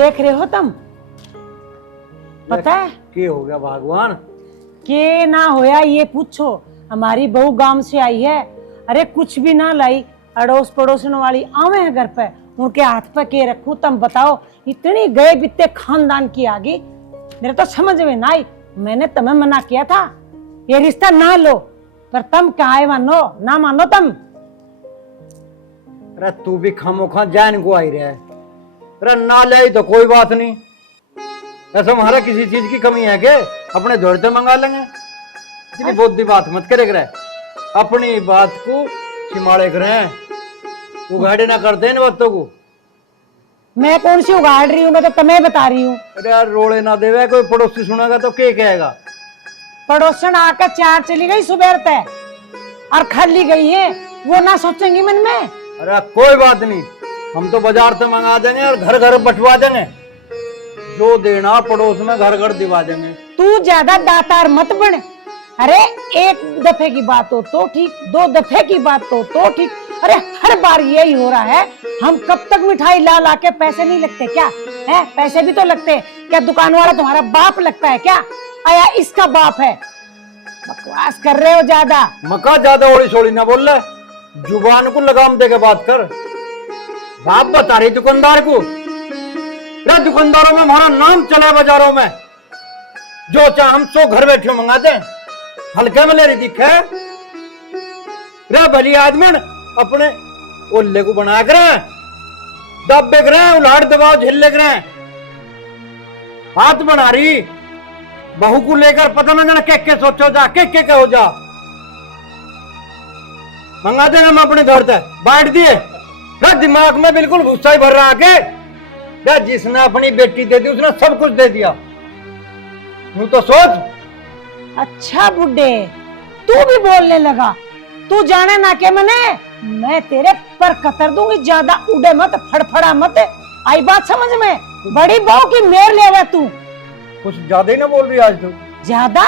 देख रहे हो तुम? पता है क्या हो गया भगवान? के ना होया ये पूछो। हमारी बहू गांव से आई है, अरे कुछ भी ना लाई, अड़ोस पड़ोसन वाली आवे हैं घर पे, उनके हाथ पे के रखूं? तुम बताओ, इतनी गए बित्ते खानदान की आगे, मेरे तो समझ में ना आई। मैंने तुम्हें मना किया था ये रिश्ता ना लो, पर तुम कहा मानो ना मानो तुम। अरे तू भी खामोखा जान को आई रहा है। अरे ना ले तो कोई बात नहीं, ऐसा हमारा किसी चीज की कमी है क्या? अपने दौड़ से मंगा लेंगे। इतनी बुद्धि बात मत करे करे, अपनी बात को छिमाड़े करे, उगाड़े ना करते इन बातों को। मैं कौन सी उगाड़ रही हूँ, मैं तो तुम्हें बता रही हूँ। अरे यार रोड़े ना देवे, कोई पड़ोसी सुनेगा तो क्या कहेगा? पड़ोसन आकर चार चली गई सुबह तय और खाली गई है, वो ना सोचेंगी मन में? अरे कोई बात नहीं, हम तो बाजार से मंगा देंगे और घर घर बंटवा देंगे, जो देना पड़ोस में घर घर दिवा देंगे। तू ज्यादा दातार मत बन। अरे एक दफे की बात हो तो ठीक, दो दफे की बात हो तो ठीक, अरे हर बार यही हो रहा है। हम कब तक मिठाई ला ला के पैसे नहीं लगते क्या? है पैसे भी तो लगते हैं। क्या दुकान वाला तुम्हारा बाप लगता है क्या? आया इसका बाप है। बकवास कर रहे हो ज्यादा। मका ज्यादा ओड़ी सोड़ी ना बोल रहे, जुबान को लगाम दे के बात कर। बाप बता रही दुकानदार को, दुकानदारों में हमारा नाम चला बाजारों में, जो चाहे हम सो घर बैठे मंगा दे, हल्के में ले रही दिखे। रे भली आदमी अपने ओल्ले को बना कर दबे कर उलाट दबाव झेले कर हाथ बना रही, बहू को लेकर पता ना जाना के सोचो जा, के हो जा। मंगा देंगे हम अपने घर से, बांट दिए। दिमाग में बिल्कुल गुस्सा ही भर रहा के, जिसने अपनी बेटी दे दी उसने सब कुछ दे दिया। तू तो सोच। अच्छा बुड्ढे, तू भी बोलने लगा? तू जाने ना के मैं तेरे पर कतर दूंगी। ज्यादा उड़े मत, फड़फड़ा मत। आई बात समझ में? बड़ी बहू की मेर ले हुआ तू। कुछ ज्यादा ही ना बोल रही आज तू। ज्यादा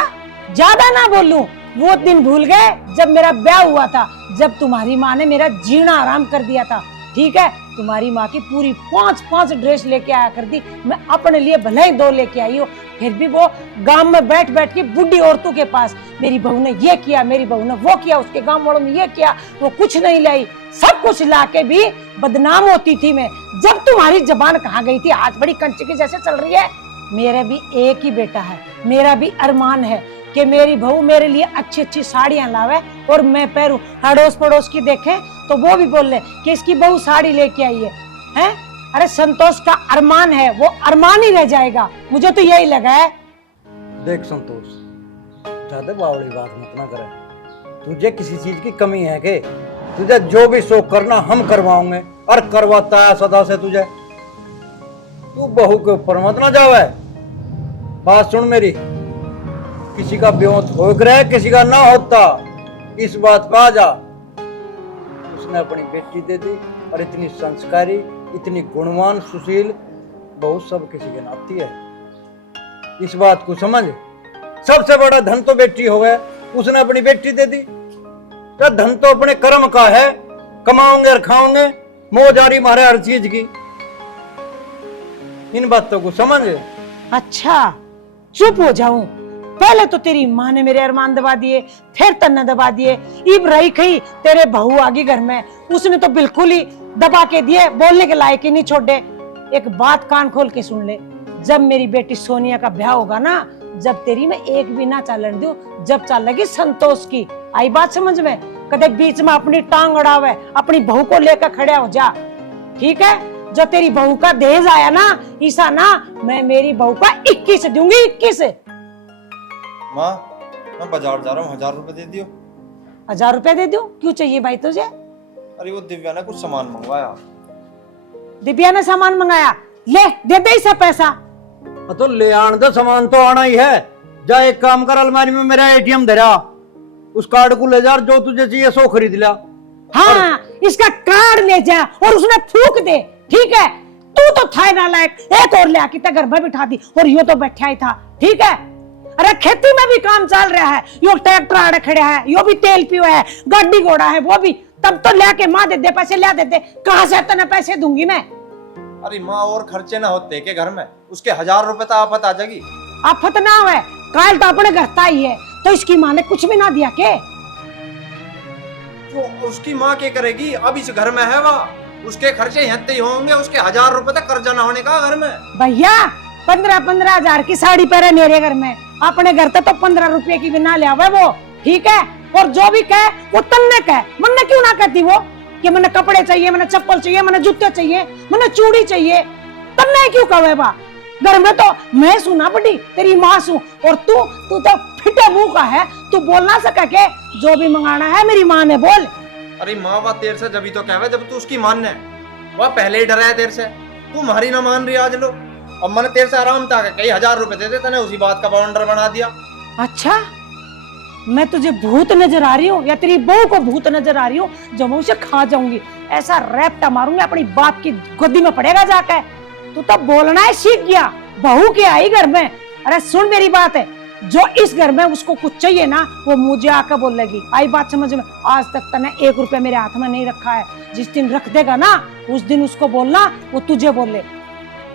ज्यादा ना बोलूं? वो दिन भूल गए जब मेरा ब्याह हुआ था, जब तुम्हारी माँ ने मेरा जीना आराम कर दिया था। ठीक है, तुम्हारी माँ की पूरी 5 ड्रेस लेके आया कर दी, मैं अपने लिए भले ही 2 लेके आई हूँ, फिर भी वो गांव में बैठ बैठ के बुढ़ी औरतों के पास, मेरी बहू ने ये किया, मेरी बहू ने वो किया, उसके गांव वालों ने ये किया, वो कुछ नहीं लाई, सब कुछ ला के भी बदनाम होती थी मैं। जब तुम्हारी जबान कहाँ गई थी? आज बड़ी कंचे की जैसे चल रही है। मेरा भी एक ही बेटा है, मेरा भी अरमान है कि मेरी बहू मेरे लिए अच्छी अच्छी साड़ियां लावे और मैं पहनूं। अड़ोस पड़ोस की देखें तो वो भी बोल ले कि इसकी बहू साड़ी लेके आई है, हैं? अरे संतोष का अरमान है, वो अरमान ही रह जाएगा। मुझे तो यही लगा है। देख संतोष, ज्यादा बावड़ी बात मत ना करे। तुझे किसी चीज की कमी है के? तुझे जो भी शौक करना हम करवाओगे, और करवाता है सदा से तुझे। तू बहू के ऊपर मत ना जावे। बात सुन मेरी, किसी का ब्योत हो रहा, किसी का ना होता, इस बात पे आ जा। उसने अपनी बेटी दे दी, और इतनी संस्कारी, इतनी गुणवान, सुशील बहू सब किसी के नाती है। इस बात को समझ। सबसे बड़ा धन तो बेटी हो गया, उसने अपनी बेटी दे दी। तो धन तो अपने कर्म का है, कमाओगे और खाओगे, मौजारी मारे हर चीज की। इन बातों को समझ। अच्छा चुप हो जाऊं? पहले तो तेरी माँ ने मेरे अरमान दबा दिए, फिर तन्ने दबा दिए, इब रही खई तेरे बहू आगे घर में, उसने तो बिल्कुल ही दबा के दिए, बोलने के लायक ही नहीं छोड़े। एक बात कान खोल के सुन ले, जब मेरी बेटी सोनिया का ब्याह होगा ना, जब तेरी मैं एक भी ना चालन दूं, जब चाल लगी संतोष की। आई बात समझ में? कदे बीच में अपनी टांग अड़ावे, अपनी बहू को लेकर खड़ा हो जा। ठीक है? जो तेरी बहू का दहेज आया ना, ईसा ना, मैं मेरी बहू का 21 दूंगी, 21। माँ, मैं बाजार जा रहा हूँ, 1000 रुपए दे दियो। 1000 रुपए दे दूं? क्यों चाहिए भाई तुझे? अरे वो दिव्या ने कुछ सामान मंगवाया। दिव्या ने सामान मंगाया? ले दे दे इसे पैसा। तो ले आने दो, सामान तो आना ही है। जा एक काम कर, अलमारी में मेरा एटीएम धरा, उस कार्ड को ले जा, जो तुझे चाहिए सो खरीद लिया। हाँ, इसका कार्ड ले जा और उसने थूक दे। ठीक है? तू तो था ना लायक, एक और ले आके घर में बिठा दी, और यो तो बैठा ही था। ठीक है? अरे खेती में भी काम चल रहा है, यो ट्रैक्टर आड़े खड़ा है, यो भी तेल पियो है, गाड़ी घोड़ा है वो भी, तब तो लेके माँ दे दे पैसे, ले दे दे। कहां से इतने पैसे दूंगी मैं? अरे माँ और खर्चे ना होते के घर में, उसके 1000 रुपए तो आफत आ जाएगी। आफत ना है, काल तो अपने घर का ही है, तो इसकी माँ ने कुछ भी ना दिया के? तो उसकी माँ क्या करेगी? अब इस घर में है वह, उसके खर्चे यहाँ ही होंगे, उसके 1000 रुपए तक कर्जा ना होने का घर में। भैया 15-15 हजार की साड़ी पहने मेरे घर में, अपने घर तो 15 रुपए की भी ना ले आवे वो, ठीक है? और जो भी कहे वो तन्ने कहे, मन्ने क्यों ना कहती वो कि मैंने कपड़े चाहिए, मैंने चप्पल चाहिए, मैंने जूते चाहिए, मैंने चूड़ी चाहिए, तन्ने क्यों कहे बा? घर में तो मैं सुना बड़ी तेरी माँ सू, और तू तो फिटे मुंह का है, तू बोल ना सका के जो भी मंगाना है मेरी माँ ने बोल। अरे माँ बात तेरे से जब ही तो कहवे जब तू उसकी मान है, वह पहले ही डरा है तेरे से, तू हमारी ना मान रही आज लो। अब मैंने तेरे से आराम था कई 1000 रुपए दे दे, तने उसी बात का बाउंडर बना दिया। अच्छा, मैं तुझे भूत नजर आ रही हूँ या तेरी बहू को भूत नजर आ रही हूँ जो मैं उसे खा जाऊंगी? ऐसा रैप्टा मारूंगी अपनी बाप की गोदी में पड़ेगा जाकर। तू तो बोलना है सीख गया, बहू के आई घर में। अरे सुन मेरी बात है, जो इस घर में उसको कुछ चाहिए ना वो मुझे आकर बोलेगी। आई बात समझ में? आज तक तने 1 रुपया मेरे हाथ में नहीं रखा है, जिस दिन रख देगा ना उस दिन उसको बोलना वो तुझे बोले।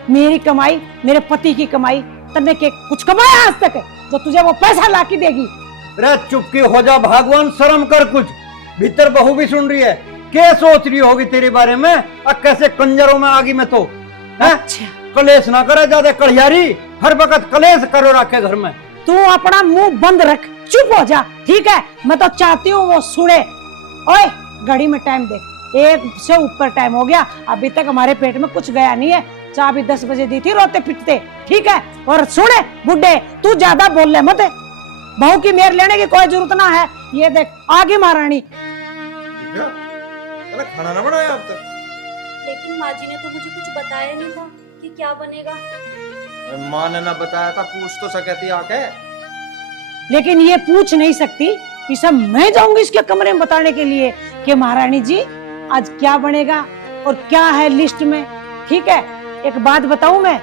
मेरी कमाई, मेरे पति की कमाई, तने के कुछ कमाया आज तक जो तुझे वो पैसा ला के देगी? अरे चुपकी हो जा भगवान, शर्म कर कुछ। भीतर बहू भी सुन रही है, क्या सोच रही होगी तेरे बारे में? अब कैसे कंजरों में आगी मैं तो है? अच्छा, कलेश ना करे ज्यादा कड़ियारी, हर वक्त कलेश करो रखे घर में। तू अपना मुंह बंद रख, चुप हो जा, ठीक है? मैं तो चाहती हूँ वो सुने। ओए घड़ी में टाइम देख, 1 से ऊपर टाइम हो गया, अभी तक हमारे पेट में कुछ गया नहीं है। चाय भी 10 बजे दी थी रोते पिटते, ठीक है? और सुने बुड्ढे, तू ज्यादा बोल ले मत, बहू की मेर लेने की कोई जरूरत ना है। ये देख आगे महारानी। खाना ना बनाया अब तक? लेकिन माँ जी ने तो मुझे कुछ बताया नहीं था कि क्या बनेगा। माँ ने ना बताया था, पूछ तो सकती आके। लेकिन ये पूछ नहीं सकती, ये सब मैं जाऊंगी इसके कमरे में बताने के लिए कि महारानी जी आज क्या बनेगा और क्या है लिस्ट में, ठीक है? एक बात बताऊं मैं,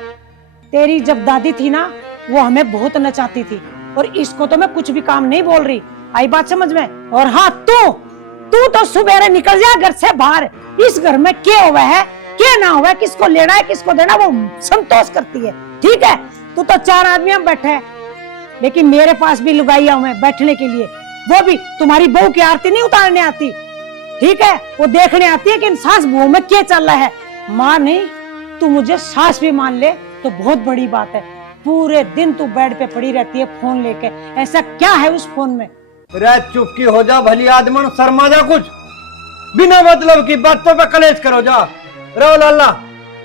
तेरी जब दादी थी ना वो हमें बहुत नचाती थी, और इसको तो मैं कुछ भी काम नहीं बोल रही। आई बात समझ में? और हाँ तू तो सुबह निकल जा घर से बाहर। इस घर में क्या हुआ है क्या ना हुआ है, किसको लेना है किसको देना वो संतोष करती है, ठीक है? तू तो 4 आदमी हम बैठे हैं, लेकिन मेरे पास भी लुगाई हूं मैं बैठने के लिए, वो भी तुम्हारी बहू की आरती नहीं उतारने आती, ठीक है? वो देखने आती है कि सास बहू में क्या चल रहा है। माँ नहीं, तू मुझे सास भी मान ले तो बहुत बड़ी बात है। पूरे दिन तू बेड पे पड़ी रहती है फोन लेके, ऐसा क्या है उस फोन में? रे चुपकी हो जा भली आदमन, शर्मा जा कुछ, बिना मतलब की बातों पे कलेश करो जा। रो लाला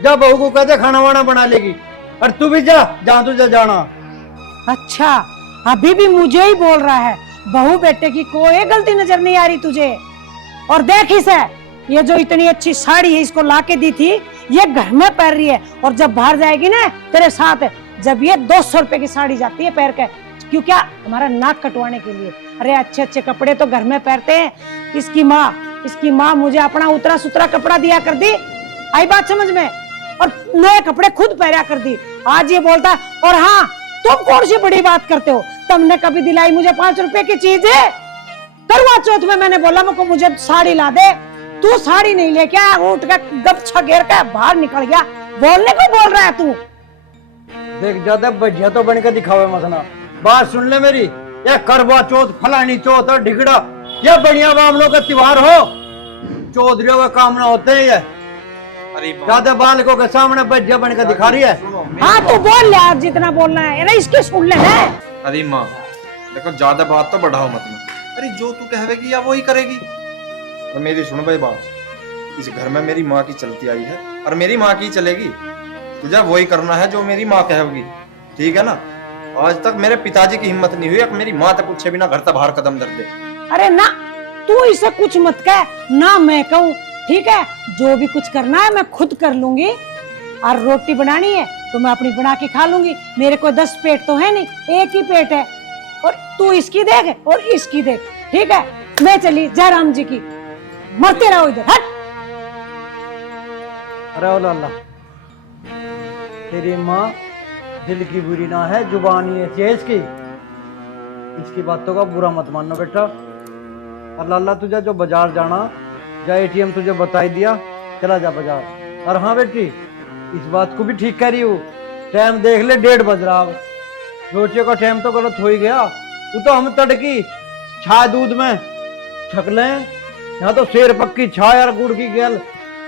जा, बहू को कहते खाना वाना बना लेगी, और तू भी जा जहाँ तुझे जाना। अच्छा, अभी भी मुझे ही बोल रहा है? बहू बेटे की कोई गलती नजर नहीं आ रही तुझे? और देख इसे, ये जो इतनी अच्छी साड़ी है इसको लाके दी थी, ये घर में पहन रही है, और जब बाहर जाएगी ना तेरे साथ, जब ये 200 रुपए की साड़ी जाती है पहन के, क्यों? क्या हमारा नाक कटवाने के लिए? अरे अच्छे अच्छे कपड़े तो घर में पहनते हैं। इसकी माँ मुझे अपना उतरा सुतरा कपड़ा दिया कर दी, आई बात समझ में? और नए कपड़े खुद पहना कर दी। आज ये बोलता, और हाँ तुम कौन सी बड़ी बात करते हो, तुमने कभी दिलाई मुझे 5 रुपए की चीज है? करवा चौथ में मैंने बोला मुझे साड़ी ला दे, तू साड़ी नहीं लेके आया, उठ का गपछा घेर का बाहर निकल गया। बोलने को बोल रहा है तू? देख ज्यादा बढ़िया तो बन के दिखावे मसना। बात सुन ले मेरी, ये करवा चौथ, फलानी चौथ और ढिगड़ा, ये बढ़िया मामलों का त्योहार हो, चौधरियों का काम ना होते हैं ये। अरे ज्यादा बालकों के सामने बढ़िया बन के दिखा रही है। हाँ तू बोल ले आज जितना बोलना है, अरे इसके सुन ले ना। अरे माँ देखो, ज्यादा बात तो बढ़ाओ मत में। अरे जो तू कहेगी या वो ही करेगी। तो मेरी सुन भाई बात, इस घर में मेरी माँ की चलती आई है और मेरी माँ की चलेगी। तुझे वही करना है जो मेरी माँ कहेगी, ठीक है ना? आज तक मेरे पिताजी की हिम्मत नहीं हुई मेरी माँ तक पूछे बिना घर तक बाहर कदम धर दे। अरे ना, तू इसे कुछ मत कह ना, मैं कहूँ, ठीक है? जो भी कुछ करना है मैं खुद कर लूंगी, और रोटी बनानी है तो मैं अपनी बना के खा लूंगी। मेरे को 10 पेट तो है नहीं, एक ही पेट है, और तू इसकी देख और इसकी देख, ठीक है? मैं चली जय राम जी की, मरते रहो इधर, हट। अरे ओ लाला, तेरी माँ दिल की बुरी ना है, जुबानी ऐसी है इसकी। इसकी बातों का बुरा मत मानना बेटा। और लाला तुझे जो बाजार जाना, या ATM तुझे बता ही दिया, चला जा बाजार। और हाँ बेटी, इस बात को भी ठीक कह रही हो। टाइम देख ले, 1:30 बज रहा है। रोटियों का टाइम तो गलत हो ही गया। वो तो हम तड़की छाय दूध में छक लें। यहाँ तो शेर पक्की छाय और गुड़ की गेल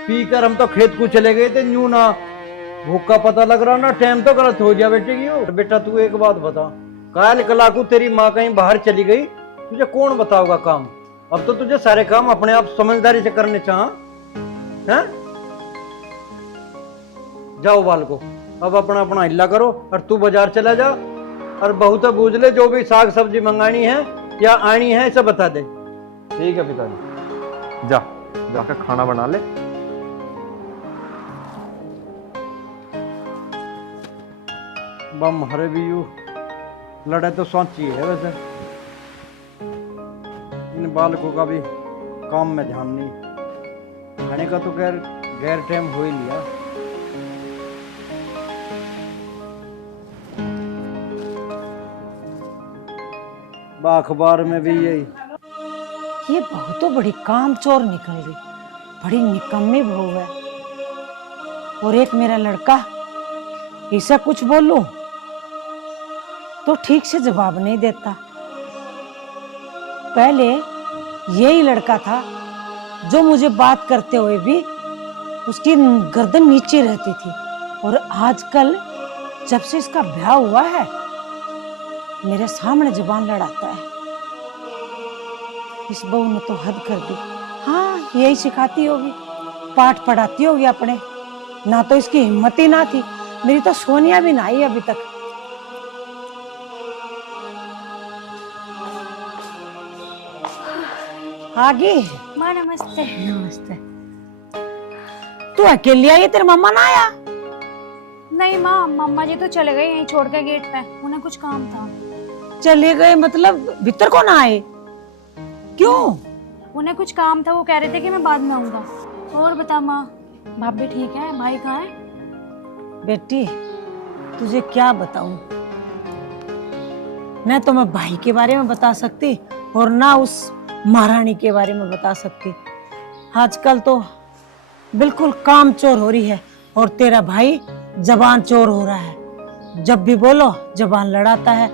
पी कर हम तो खेत को चले गए थे। यूं ना भूख का पता लग रहा ना, टाइम तो गलत हो गया बेटे की। बेटा तू एक बात बता, काल कलाकू तेरी माँ कहीं बाहर चली गई, तुझे कौन बताओगा काम? अब तो तुझे सारे काम अपने आप समझदारी से करने चाह हैं? जाओ बालको, अब अपना अपना हिल्ला करो और तू बाजार चला जा और बहुत बूझ ले, जो भी साग सब्जी मंगानी है या आनी है सब बता दे। ठीक है पिताजी, जा जाकर खाना बना ले। बम हरे भी यू लड़े तो सोची है वैसे। इन बालकों का भी काम में ध्यान नहीं, खाने का तो गैर गैर टाइम हो ही लिया। अखबार में भी यही। ये बहू तो बड़ी कामचोर निकल गई, बड़ी निकम्मी बहू है। और एक मेरा लड़का, ऐसा कुछ बोलूं तो ठीक से जवाब नहीं देता। पहले यही लड़का था जो मुझे बात करते हुए भी उसकी गर्दन नीचे रहती थी, और आजकल जब से इसका ब्याह हुआ है मेरे सामने जुबान लड़ाता है। इस बहू ने तो हद कर दी। हाँ, यही सिखाती होगी, पाठ पढ़ाती होगी अपने। ना तो इसकी हिम्मत ही ना थी। मेरी तो सोनिया भी ना आई अभी तक। आगे माँ नमस्ते। नमस्ते। तू अकेली आई, तेरे मम्मा ना आया? नहीं माँ, मम्मा जी तो चले गए यहीं छोड़ के गेट पे, उन्हें कुछ काम था। चले गए मतलब भीतर को ना आए? क्यों? उन्हें कुछ काम था, वो कह रहे थे कि मैं बाद में आऊंगा। और बता माँ, भाभी ठीक है? भाई कहाँ है? बेटी तुझे क्या बताऊं, न तो मैं भाई के बारे में बता सकती और ना उस महारानी के बारे में बता सकती। आजकल तो बिल्कुल काम चोर हो रही है, और तेरा भाई जबान चोर हो रहा है। जब भी बोलो जबान लड़ाता है,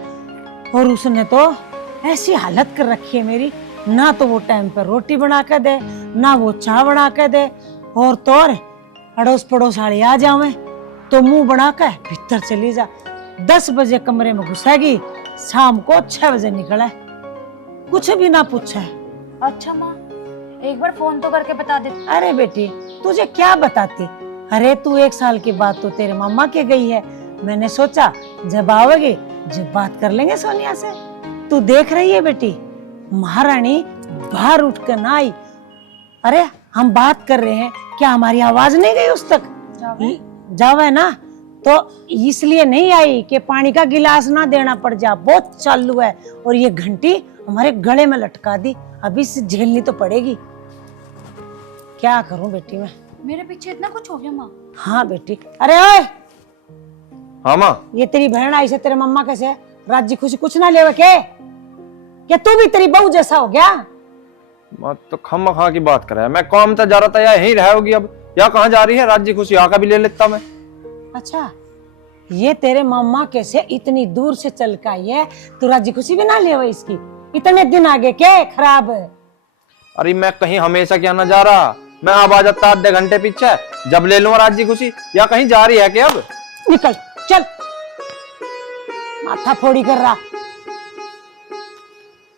और उसने तो ऐसी हालत कर रखी है मेरी, ना तो वो टाइम पर रोटी बना कर दे, ना वो चाय बना कर दे, और तो और अड़ोस पड़ोस वाले आ जावे तो मुंह बना कर भीतर चली जा। 10 बजे कमरे में घुसेगी, शाम को 6 बजे निकले, कुछ भी ना पूछे। अच्छा माँ, एक बार फोन तो करके बता दे। अरे बेटी तुझे क्या बताती, अरे तू 1 साल के बाद तो तेरे मम्मा के गई है। मैंने सोचा जब आओगे जब बात कर लेंगे सोनिया से। तू देख रही है बेटी, महारानी बाहर उठ कर ना आई। अरे हम बात कर रहे हैं, क्या हमारी आवाज नहीं गई उस तक? जावे ना, तो इसलिए नहीं आई कि पानी का गिलास ना देना पड़ जा, बहुत चालू है। और ये घंटी हमारे गले में लटका दी, अभी से झेलनी तो पड़ेगी। क्या करूं बेटी मैं? मेरे पीछे इतना कुछ हो गया माँ? हाँ बेटी। अरे ओए, हाँ माँ। ये तेरी बहन आई से तेरे मम्मा कैसे राज्य खुशी कुछ ना लेवे के? क्या तू भी तेरी बहू जैसा हो गया? माँ तो खम की बात कर रहा है, मैं काम तो जा रहा था, यहीं रह होगी। अब यहाँ कहाँ जा रही है? राज्य खुशी यहाँ का भी ले लेता मैं। अच्छा, ये तेरे मम्मा कैसे इतनी दूर से चल के आई है, तू राज्य खुशी भी ना ले इसकी? इतने दिन आगे क्या खराब है? अरे मैं कहीं हमेशा क्या ना जा रहा, मैं अब आ जाता आधे घंटे पीछे, जब ले लूंगा राज्य खुशी। या कहीं जा रही है क्या अब? निकल चल, माथा फोड़ी कर रहा।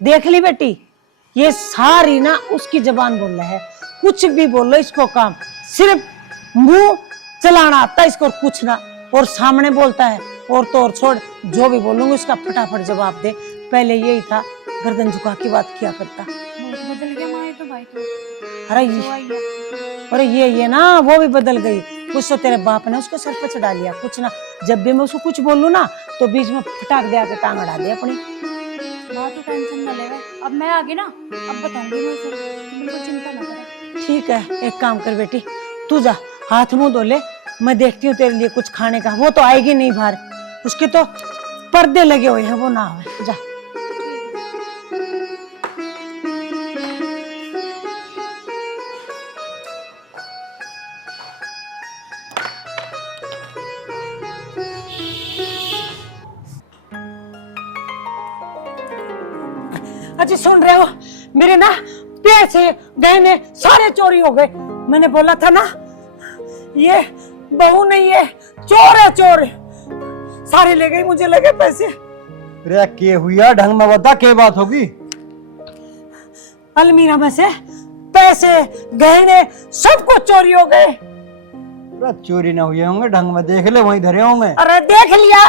देख ली बेटी, ये सारी ना उसकी जबान बोल रहा है। कुछ भी बोलो इसको, काम सिर्फ मुंह चलाना आता है इसको और कुछ ना, और सामने बोलता है। और तो और छोड़, जो भी बोलूंगी उसका फटाफट जवाब दे। पहले यही था, गर्दन झुका के बात किया करता। बदल गया माँ, ये तो भाई तो। अरे ये ना वो भी बदल गई। कुछ तो तेरे बाप ने उसको सर पे चढ़ा लिया, कुछ ना। जब भी मैं उसको कुछ बोलूं ना तो बीच में फटाक दे आके टांग अड़ा दे अपनी। माँ तो टेंशन ना ले, अब मैं आ गई ना, अब बताऊंगी मैं उसे, बिल्कुल चिंता ना करे। ठीक है, एक काम कर बेटी, तू जा हाथ मुंह धो ले, मैं देखती हूँ तेरे लिए कुछ खाने का। वो तो आएगी नहीं बाहर, उसके तो पर्दे लगे हुए हैं, वो ना आवे। जा। जी सुन रहे हो, मेरे ना पैसे गहने सारे चोरी हो गए। मैंने बोला था ना ये बहू नहीं है, चोर है, चोर है। सारे ले गई, मुझे लगे पैसे। अरे के हुआ ढंग में बता, के बात होगी? अलमीरा में से पैसे गहने सब कुछ चोरी हो गए। अरे चोरी ना हुए होंगे, ढंग में देख ले, वहीं धरे होंगे। अरे देख लिया,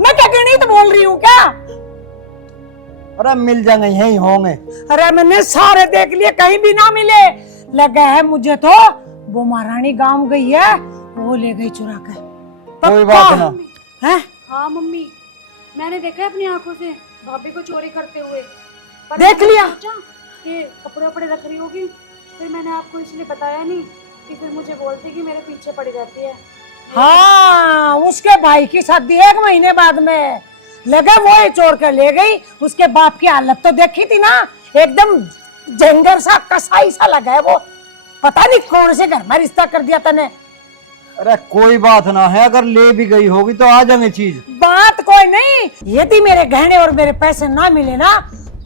मैं क्या गणित बोल रही हूँ क्या? अरे मिल जाएंगे, यही होंगे। अरे मैंने सारे देख लिए, कहीं भी ना मिले। लगा है मुझे तो वो महारानी गांव गई है, वो ले गई चुरा कर। कोई बात ना है। हाँ मम्मी, मैंने देखा है अपनी आंखों से भाभी को चोरी करते हुए। पर देख मैंने लिया? सोचा कि कपड़े वपड़े रख रही होगी, फिर मैंने आपको इसलिए बताया नहीं कि फिर मुझे बोलती कि मेरे पीछे पड़ी रहती है। हाँ, उसके भाई की शादी 1 महीने बाद में लगा, वो ही चोर कर ले गई। उसके बाप की हालत तो देखी थी ना, एकदम जंगल सा, कसाई सा लगा है वो। पता नहीं कौन से घर में रिश्ता कर दिया तने। अरे कोई बात ना है, अगर ले भी गई होगी तो आ जाएंगे चीज। बात कोई नहीं, यदि मेरे गहने और मेरे पैसे ना मिले ना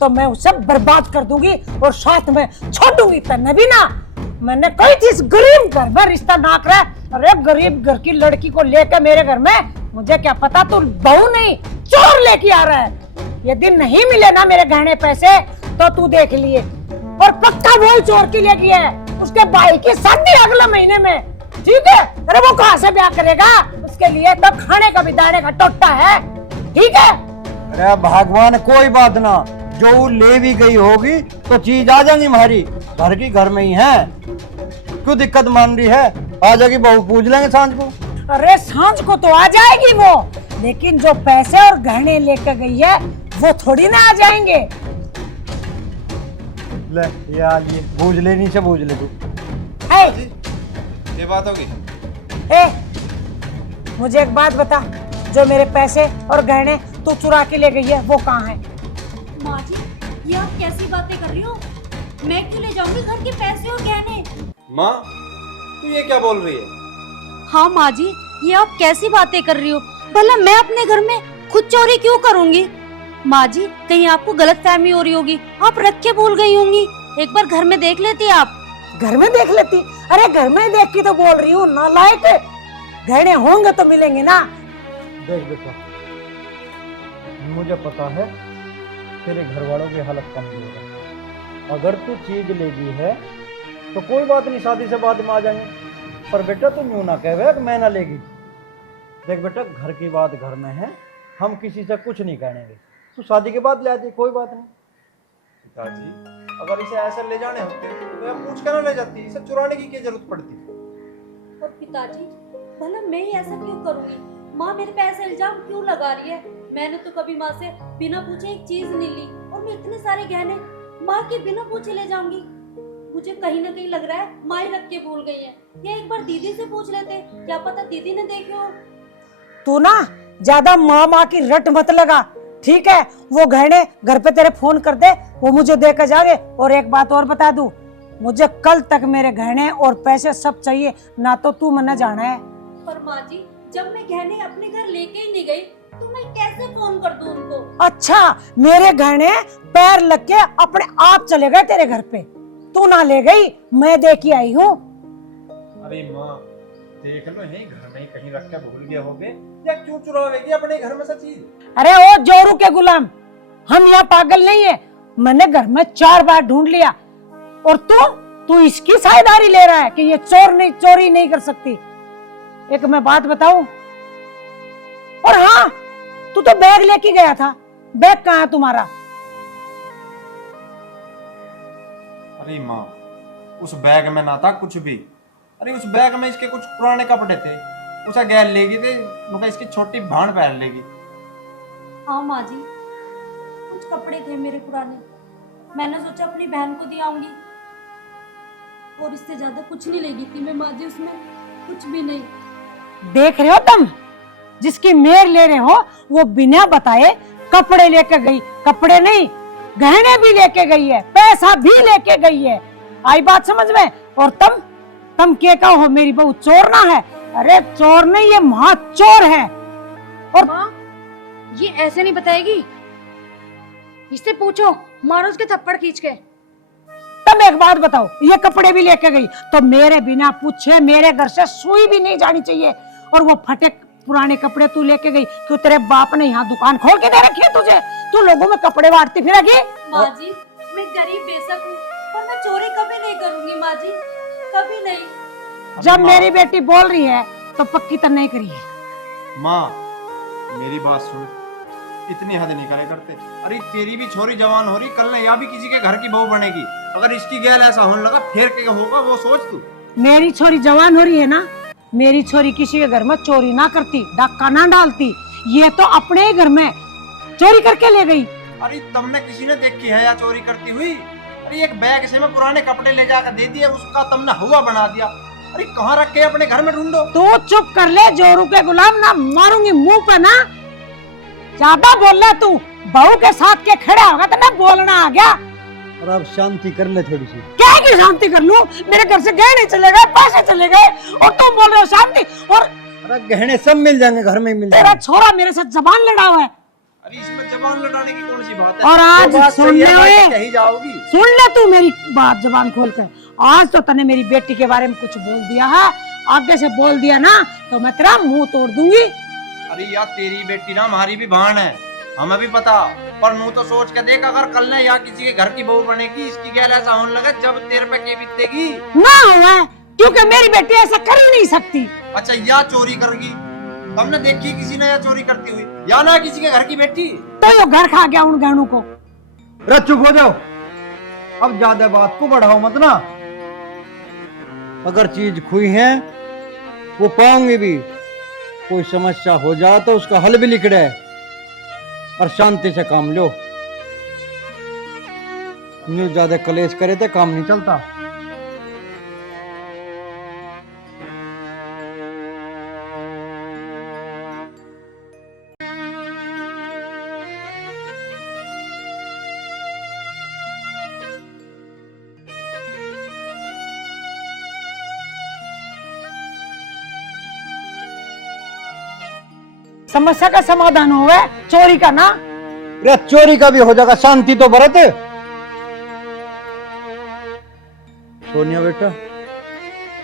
तो मैं उसे बर्बाद कर दूंगी और साथ में छोड़ूंगी तने भी ना। मैंने कोई चीज गरीब घर में रिश्ता ना करा। अरे गरीब घर की लड़की को लेकर मेरे घर में, मुझे क्या पता तू बहू नहीं चोर लेके आ रहा है। यदि नहीं मिले ना मेरे गहने पैसे तो तू देख लिए, और पक्का वो चोर की लेके है। उसके भाई की शादी अगले महीने में, ठीक है? अरे वो कहाँ से ब्याह करेगा? उसके लिए तो खाने का भी दाने का टोटा है, ठीक है? अरे भगवान कोई बात ना, जो वो ले भी गई होगी तो चीज आ जाएंगी हमारी, घर की घर में ही है। क्यों दिक्कत मान रही है? आ जाएगी, बहू पूछ लेंगे सांझ को। अरे सांझ को तो आ जाएगी वो, लेकिन जो पैसे और गहने लेकर गई है वो थोड़ी ना आ जाएंगे। ले यार, ये बूझ ले, नीचे बूझ ले तू। जी ये बात होगी। ए, मुझे एक बात बता, जो मेरे पैसे और गहने तू चुरा के ले गई है वो कहाँ है? माँ जी, ये आप कैसी बातें कर रही हो? मैं क्यों ले जाऊंगी घर के पैसे और गहने? माँ तू ये क्या बोल रही है? हाँ माँ जी, ये आप कैसी बातें कर रही हो? भला मैं अपने घर में खुद चोरी क्यों करूंगी? माँ जी, कहीं आपको गलतफहमी हो रही होगी, आप रख के भूल गई होंगी। एक बार घर में देख लेती आप। घर में देख लेती? अरे घर में देख के तो बोल रही हूँ, नालायक। गहने होंगे तो मिलेंगे ना। देख बेटा, मुझे पता है तेरे घर वालों की हालत कमजोर है। अगर तू चीज लेगी है तो कोई बात नहीं, शादी से बाद में आ जाएंगे। पर बेटा तुम यूं ना कहे कि मैं ना लेगी। देख बेटा, घर की बात घर में है, हम किसी से कुछ नहीं कहेंगे। तू शादी के बाद ले आती, कोई बात नहीं। पिताजी अगर इसे ऐसे ले जाने होते तो यह पूछ कर ना ले जाती, इसे चुराने की क्या जरूरत पड़ती? और पिताजी, भला मैं ही ऐसा क्यों करूंगी? माँ मेरे पे ऐसे इल्जाम क्यों लगा रही है? मैंने तो कभी माँ से बिना पूछे एक चीज नहीं ली, और मैं इतने सारे गहने माँ के बिना पूछे ले जाऊंगी। मुझे कहीं ना कहीं लग रहा है माँ ही रख के भूल गई है, या एक बार दीदी से पूछ लेते, क्या पता दीदी ने देखे हो। तू ना ज्यादा माँ की रट मत लगा, ठीक है? वो गहने घर पे तेरे फोन कर दे, वो मुझे देकर जागे। और एक बात और बता दूं, मुझे कल तक मेरे गहने और पैसे सब चाहिए, ना तो तू मना जाना है। पर माँ जी, जब मैं गहने अपने घर लेके ही नहीं गई तो मैं कैसे फोन कर दूं उनको? अच्छा, मेरे गहने पैर लग के अपने आप चले गए तेरे घर पे, तू ना ले गई, मैं दे के आई हूँ। अरे माँ देख लो, यही घर में ही कहीं रख के भूल गए होगे, या क्यों चुरावेगी अपने घर में से चीज? अरे ओ जोरू के गुलाम, हम यहाँ पागल नहीं है। मैंने घर में 4 बार ढूंढ लिया, और तू इसकी साझेदारी ले रहा है कि ये चोरी नहीं कर सकती। एक मैं बात बताऊं, और हाँ, तू तो बैग लेके गया था, बैग कहाँ है तुम्हारा? अरे माँ, उस बैग में ना था कुछ भी। अरे उस बैग में इसके कुछ पुराने कपड़े थे, उसे गैर लेगी थे, उनका इसकी छोटी भाण पहन लेगी। हाँ माँ जी, कुछ कपड़े थे मेरे पुराने, मैंने सोचा अपनी बहन को दिलाऊंगी, और इससे ज्यादा कुछ नहीं लेगी थी मैं माँ जी, उसमें कुछ भी नहीं। देख रहे हो तुम, जिसकी मेर ले रहे हो वो बिना बताए कपड़े लेके गई। कपड़े नहीं, गहने भी लेके गई है, पैसा भी लेके गई है। आई बात समझ में? और तुम क्या कहो मेरी बहू चोर ना है? अरे चोर नहीं, ये महा चोर है। और माँ, ये ऐसे नहीं बताएगी, इससे पूछो मारो उसके थप्पड़ खींच के। तब एक बात बताओ, ये कपड़े भी लेके गई तो मेरे बिना पूछे मेरे घर से सुई भी नहीं जानी चाहिए। और वो फटे पुराने कपड़े तू लेके गई, क्यों तेरे बाप ने यहाँ दुकान खोल के दे रखी है तुझे? तू लोगों में कपड़े बांटती फिरेगी? माँ जी, मैं गरीब बेशक हूँ, पर मैं चोरी कभी नहीं करूंगी माँ जी, कभी नहीं। जब मेरी बेटी बोल रही है तो पक्की तो नहीं करी है। माँ मेरी बात सुन, इतनी हद नहीं करे करते। अरे तेरी भी छोरी जवान हो रही, कल ने या भी किसी के घर की बहू बनेगी। अगर इसकी गैल ऐसा होने लगा फिर क्या होगा वो सोच तू। मेरी छोरी जवान हो रही है ना, मेरी छोरी किसी के घर में चोरी ना करती, डाका ना डालती। ये तो अपने ही घर में चोरी करके ले गई। अरे तुमने किसी ने देखी है या चोरी करती हुई? अरे एक बैग से में पुराने कपड़े ले जाकर दे दिए, उसका तुमने हुआ बना दिया। अरे कहाँ रखे अपने घर में ढूंढो। तू चुप कर ले जोरू के गुलाम, ना मारूंगी मुंह पे ना। ज्यादा बोल रहा तू, बहू के साथ के खड़ा होगा तो मैं बोलना आ गया। और अब शांति कर ले थोड़ी सी। क्या की शांति कर लूं? मेरे घर से गहने चले गए, पैसे चले गए, और तुम बोल रहे हो शांति? और अरे गहने सब मिल जाएंगे, घर में ही मिल तेरा जाएंगे। छोरा मेरे साथ जबान लड़ा हुआ है। अरे इसमें जबान लड़ाने की कौन सी बात है? और आज वो बात सुन सही है, ले मैं ओए, तो कहीं जाओगी। सुन ले तू मेरी बात जबान खोल कर। आज तो तने मेरी बेटी के बारे में कुछ बोल दिया है, आगे से बोल दिया ना तो मैं तेरा मुंह तोड़ दूंगी। अरे यार तेरी बेटी ना हमारी भी बहन है, हमें भी पता। पर मुंह तो सोच के देख, अगर कल ने या किसी के घर की बहू बनेगी, इसकी गैल ऐसा होने लगा जब तेरे पे के बीतेगी। ना हुआ है, क्योंकि मेरी बेटी ऐसा कर ही नहीं सकती। अच्छा या चोरी करेगी? तुमने देखी किसी ने या चोरी करती हुई? या ना किसी के घर की बेटी? तो यो घर खा गया उन गहनों को। अरे चुप हो जाओ, अब ज्यादा बात को बढ़ाओ मत ना। अगर चीज खुई है वो पाऊंगी भी, कोई समस्या हो जाए तो उसका हल भी लिख रहे, और शांति से काम लो। न्यू ज्यादा कलेश करे तो काम नहीं चलता। समस्या का समाधान होगा, चोरी का ना। अरे चोरी का भी हो जाएगा, शांति तो बरत। सोनिया बेटा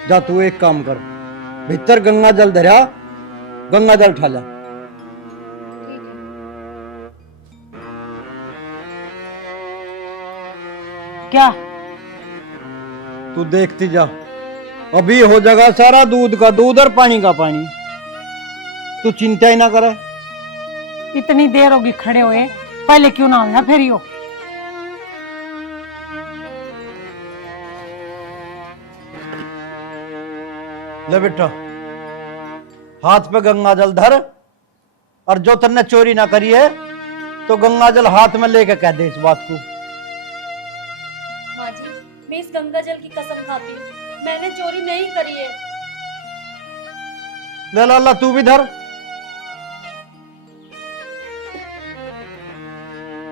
जा, तू एक काम कर, भीतर गंगा जल धरा, गंगा जल उठा ला। क्या? तू देखती जा, अभी हो जाएगा सारा दूध का दूध और पानी का पानी। तू चिंता ही ना कर। इतनी देर होगी खड़े हुए, पहले क्यों ना होना फिर यो। ले बेटा, हाथ पे गंगा जल धर, और जो तन्ने चोरी ना करी है तो गंगा जल हाथ में लेके कह दे इस बात को। माँ जी, मैं इस गंगा जल की कसम खाती हूँ, मैंने चोरी नहीं करी है। ले लाला तू भी धर।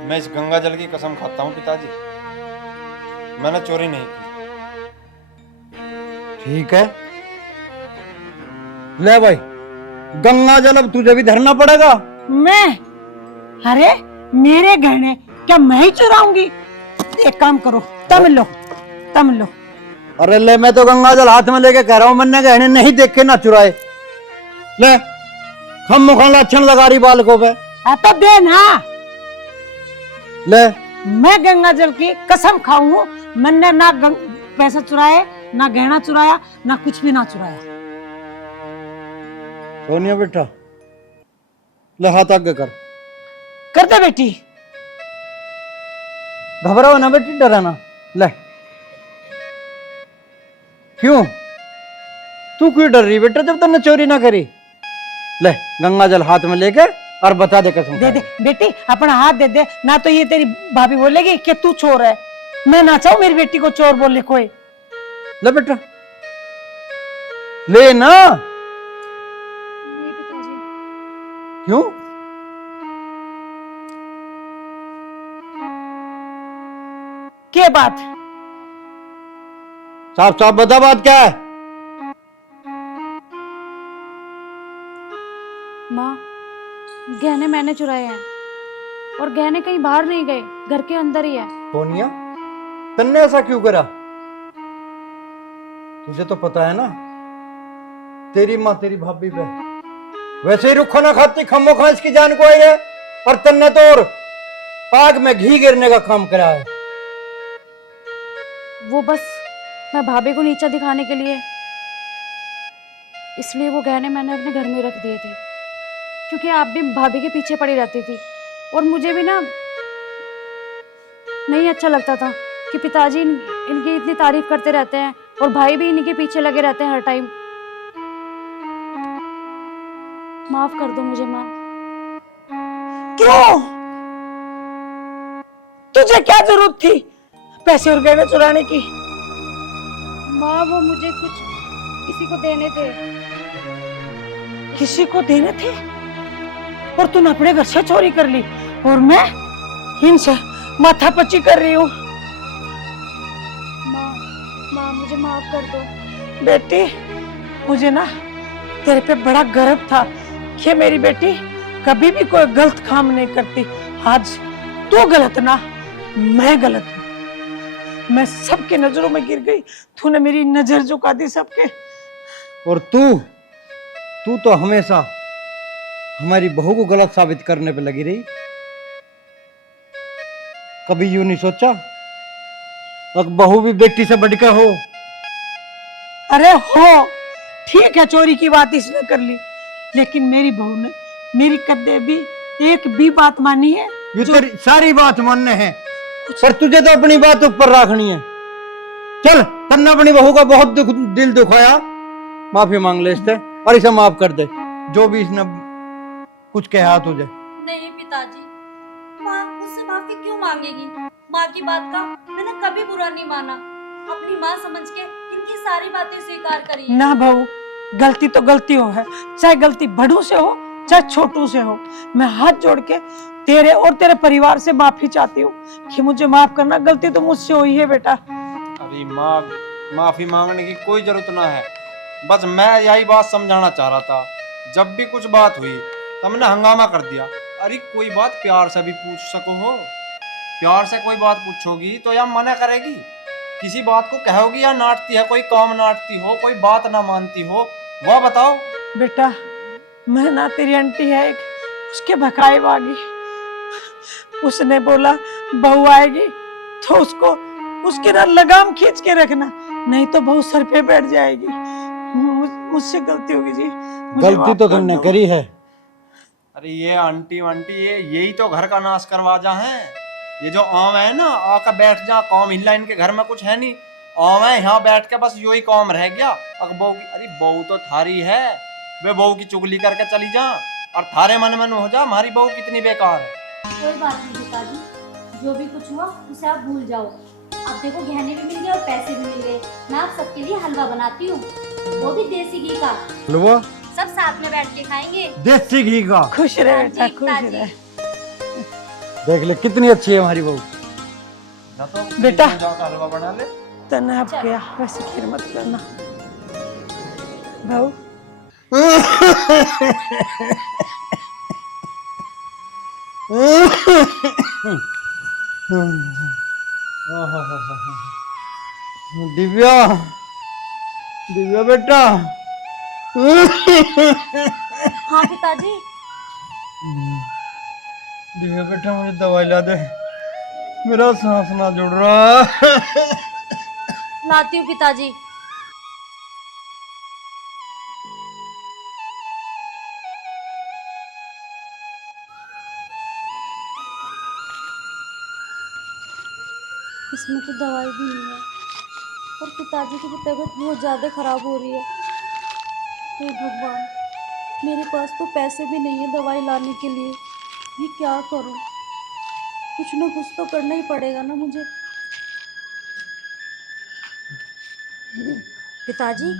मैं इस गंगा जल की कसम खाता हूँ पिताजी, मैंने चोरी नहीं की। ठीक है, ले भाई गंगा जल अब तुझे भी धरना पड़ेगा। मैं? अरे मेरे गहने क्या मैं ही चुराऊंगी? एक काम करो, तम लो, तम लो। अरे ले, मैं तो गंगा जल हाथ में लेके कह रहा हूं, मैंने गहने नहीं देखे ना चुराए। ले हम मुखा लक्षण लगा रही बालकों पे। तो दे ना। ले मैं गंगा जल की कसम खाऊं, मैंने ना पैसा चुराए, ना गहना चुराया, ना कुछ भी ना चुराया। सोनिया बेटा ले हाथ आगे कर दे बेटी। घबराओ ना बेटी, डराना। ले क्यों, तू क्यों डर रही बेटा जब तूने चोरी ना करी? ले गंगा जल हाथ में लेके और बता दे कसम। दे दे बेटी, अपना हाथ दे दे, ना तो ये तेरी भाभी बोलेगी कि तू चोर है। मैं ना चाहूं मेरी बेटी को चोर बोले कोई। ले बेटा ले ना। नहीं पिताजी। क्यों? क्या बात? साफ साफ बता, बात क्या है? माँ, गहने मैंने चुराए हैं, और गहने कहीं बाहर नहीं गए, घर के अंदर ही है। सोनिया, तन्ने ऐसा क्यों करा? तुझे तो पता है ना, तेरी माँ तेरी भाभी पे वैसे ही रुखा ना खाती, खम्मो खा इसकी जान को आई है, और तन्ने तो और आग में घी गिरने का काम करा है। वो बस मैं भाभी को नीचा दिखाने के लिए, इसलिए वो गहने मैंने अपने घर में रख दिए थे, क्योंकि आप भी भाभी के पीछे पड़ी रहती थी और मुझे भी ना नहीं अच्छा लगता था कि पिताजी इनकी इतनी तारीफ करते रहते हैं और भाई भी इन्हीं के पीछे लगे रहते हैं हर टाइम। माफ कर दो मुझे माँ। क्यों? तुझे क्या जरूरत थी पैसे और गहने चुराने की? माँ वो मुझे कुछ किसी को देने थे। किसी को देने थे और तूने अपने घर से चोरी कर ली और मैं इनसे माथापच्ची कर रही हूँ। माँ माँ मुझे माफ कर दो। बेटी, मुझे ना तेरे पे बड़ा गर्व था कि मेरी बेटी कभी भी कोई गलत काम नहीं करती। आज तू गलत ना, मैं गलत हूँ। मैं सबके नजरों में गिर गई, तूने मेरी नजर झुका दी सबके। और तू तो हमेशा हमारी बहू को गलत साबित करने पे लगी रही। कभी यूं नहीं सोचा अब बहू भी बेटी से बढ़कर हो? अरे हो, ठीक है चोरी की बात इसने कर ली, लेकिन मेरी बहू ने मेरी कदे भी एक भी बात मानी है? ये तेरी सारी बात मानने हैं, पर तुझे तो अपनी बात ऊपर रखनी है। चल, तन्ने अपनी बहू का बहुत दिल दुखाया, माफी मांग ले इससे और इसे माफ कर दे, जो भी इसने कुछ कहा तुझे। नहीं पिताजी, माँ मुझसे माफी क्यों मांगेगी? माँ की बात का मैंने कभी बुरा नहीं माना। अपनी माँ समझ के इनकी सारी बातें स्वीकार करी है। ना बहू, गलती तो गलती हो है, चाहे गलती बड़ों से हो चाहे छोटू से हो। मैं हाथ जोड़ के तेरे और तेरे परिवार से माफी चाहती हूँ कि मुझे माफ करना, गलती तो मुझसे हुई है बेटा। अरे माँ, माफी मांगने की कोई जरूरत ना है, बस मैं यही बात समझाना चाह रहा था। जब भी कुछ बात हुई तुमने हंगामा कर दिया। अरे कोई बात प्यार से भी पूछ सको हो, प्यार से कोई बात पूछोगी तो या मना करेगी? किसी बात को कहोगी या नाटती है? कोई काम नाटती हो, कोई बात ना मानती हो, वह बताओ। बेटा, मैं ना तेरी आंटी है एक, उसके भकाए वागी। उसने बोला बहू आएगी तो उसको उसके ना लगाम खींच के रखना, नहीं तो बहू सर पे बैठ जाएगी। मुझसे गलती होगी जी, मुझे गलती माफ तो कर तुमने दो। करी है। अरे ये आंटी वांटी यही तो घर का नाश करवाजा है। ये जो आम है ना, आकर बैठ जा, काम हिला, इनके घर में कुछ है नहीं, आम है यहाँ बैठ के बस यही ही काम रह गया। बहू की, अरे बहू तो थारी है, वे बहू की चुगली करके चली जा और थारे मन में हो जा हमारी बहू कितनी बेकार है। कोई बात नहीं पिताजी, जो भी कुछ हुआ उसे आप भूल जाओ। अब देखो गहने भी मिल गए और पैसे भी मिल गए। मैं आप सबके लिए हलवा बनाती हूँ, वो भी देसी घी का। हलवा? सब साथ में बैठ के खाएंगे। देसी घी का? खुश रहे बेटा, ताजी, खुश ताजी। रहे। देख ले कितनी अच्छी है हमारी बहू। बेटा। जाकर हलवा बना ले। तने अब क्या, वैसे खीर मत करना बहू। दिव्या, दिव्या बेटा। हाँ पिताजी। दिव्या बेटा, मुझे दवाई ला दे, मेरा सांस ना जुड़ रहा। लाती हूँ पिताजी। इसमें तो दवाई भी नहीं है और पिताजी की तबीयत बहुत ज़्यादा ख़राब हो रही है। हे भगवान, मेरे पास तो पैसे भी नहीं है दवाई लाने के लिए। ये क्या करूं? कुछ ना कुछ तो करना ही पड़ेगा ना मुझे। पिताजी,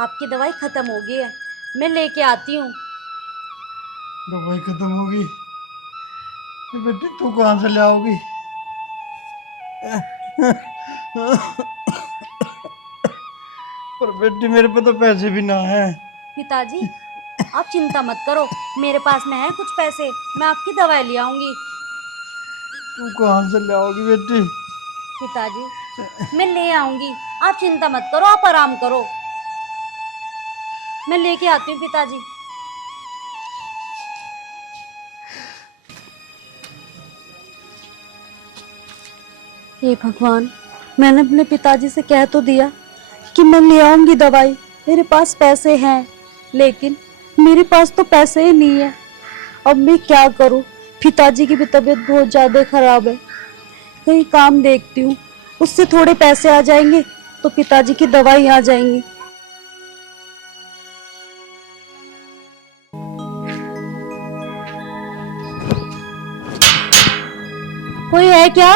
आपकी दवाई ख़त्म हो गई है, मैं लेके आती हूँ। दवाई खत्म होगी? बेटी तू कहाँ से ले आओगी? पर बेटी मेरे पे तो पैसे भी ना है। पिताजी, आप चिंता मत करो, मेरे पास में है कुछ पैसे, मैं आपकी दवाई ले आऊंगी। तू कहाँ से लाओगी बेटी? पिताजी मैं ले आऊंगी, आप चिंता मत करो, आप आराम करो, मैं लेके आती हूँ पिताजी। हे भगवान, मैंने अपने पिताजी से कह तो दिया कि मैं ले आऊंगी दवाई, मेरे पास पैसे हैं, लेकिन मेरे पास तो पैसे ही नहीं है। अब मैं क्या करूं? पिताजी की भी तबीयत बहुत ज़्यादा खराब है। कहीं काम देखती हूँ, उससे थोड़े पैसे आ जाएंगे तो पिताजी की दवाई आ जाएंगी। कोई है क्या?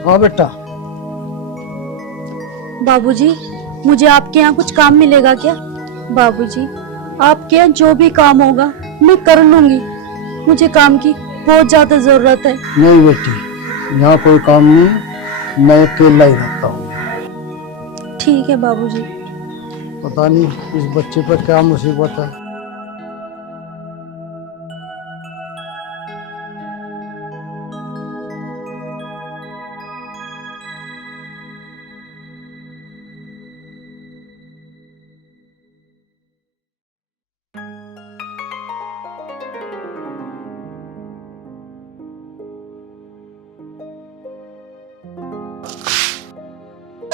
हाँ बेटा। बाबूजी, मुझे आपके यहाँ कुछ काम मिलेगा क्या? बाबूजी, आपके यहाँ जो भी काम होगा मैं कर लूंगी, मुझे काम की बहुत ज्यादा जरूरत है। नहीं बेटी, यहाँ कोई काम नहीं, मैं अकेला ही रहता हूँ। ठीक है बाबूजी। पता नहीं इस बच्चे पर क्या मुसीबत है।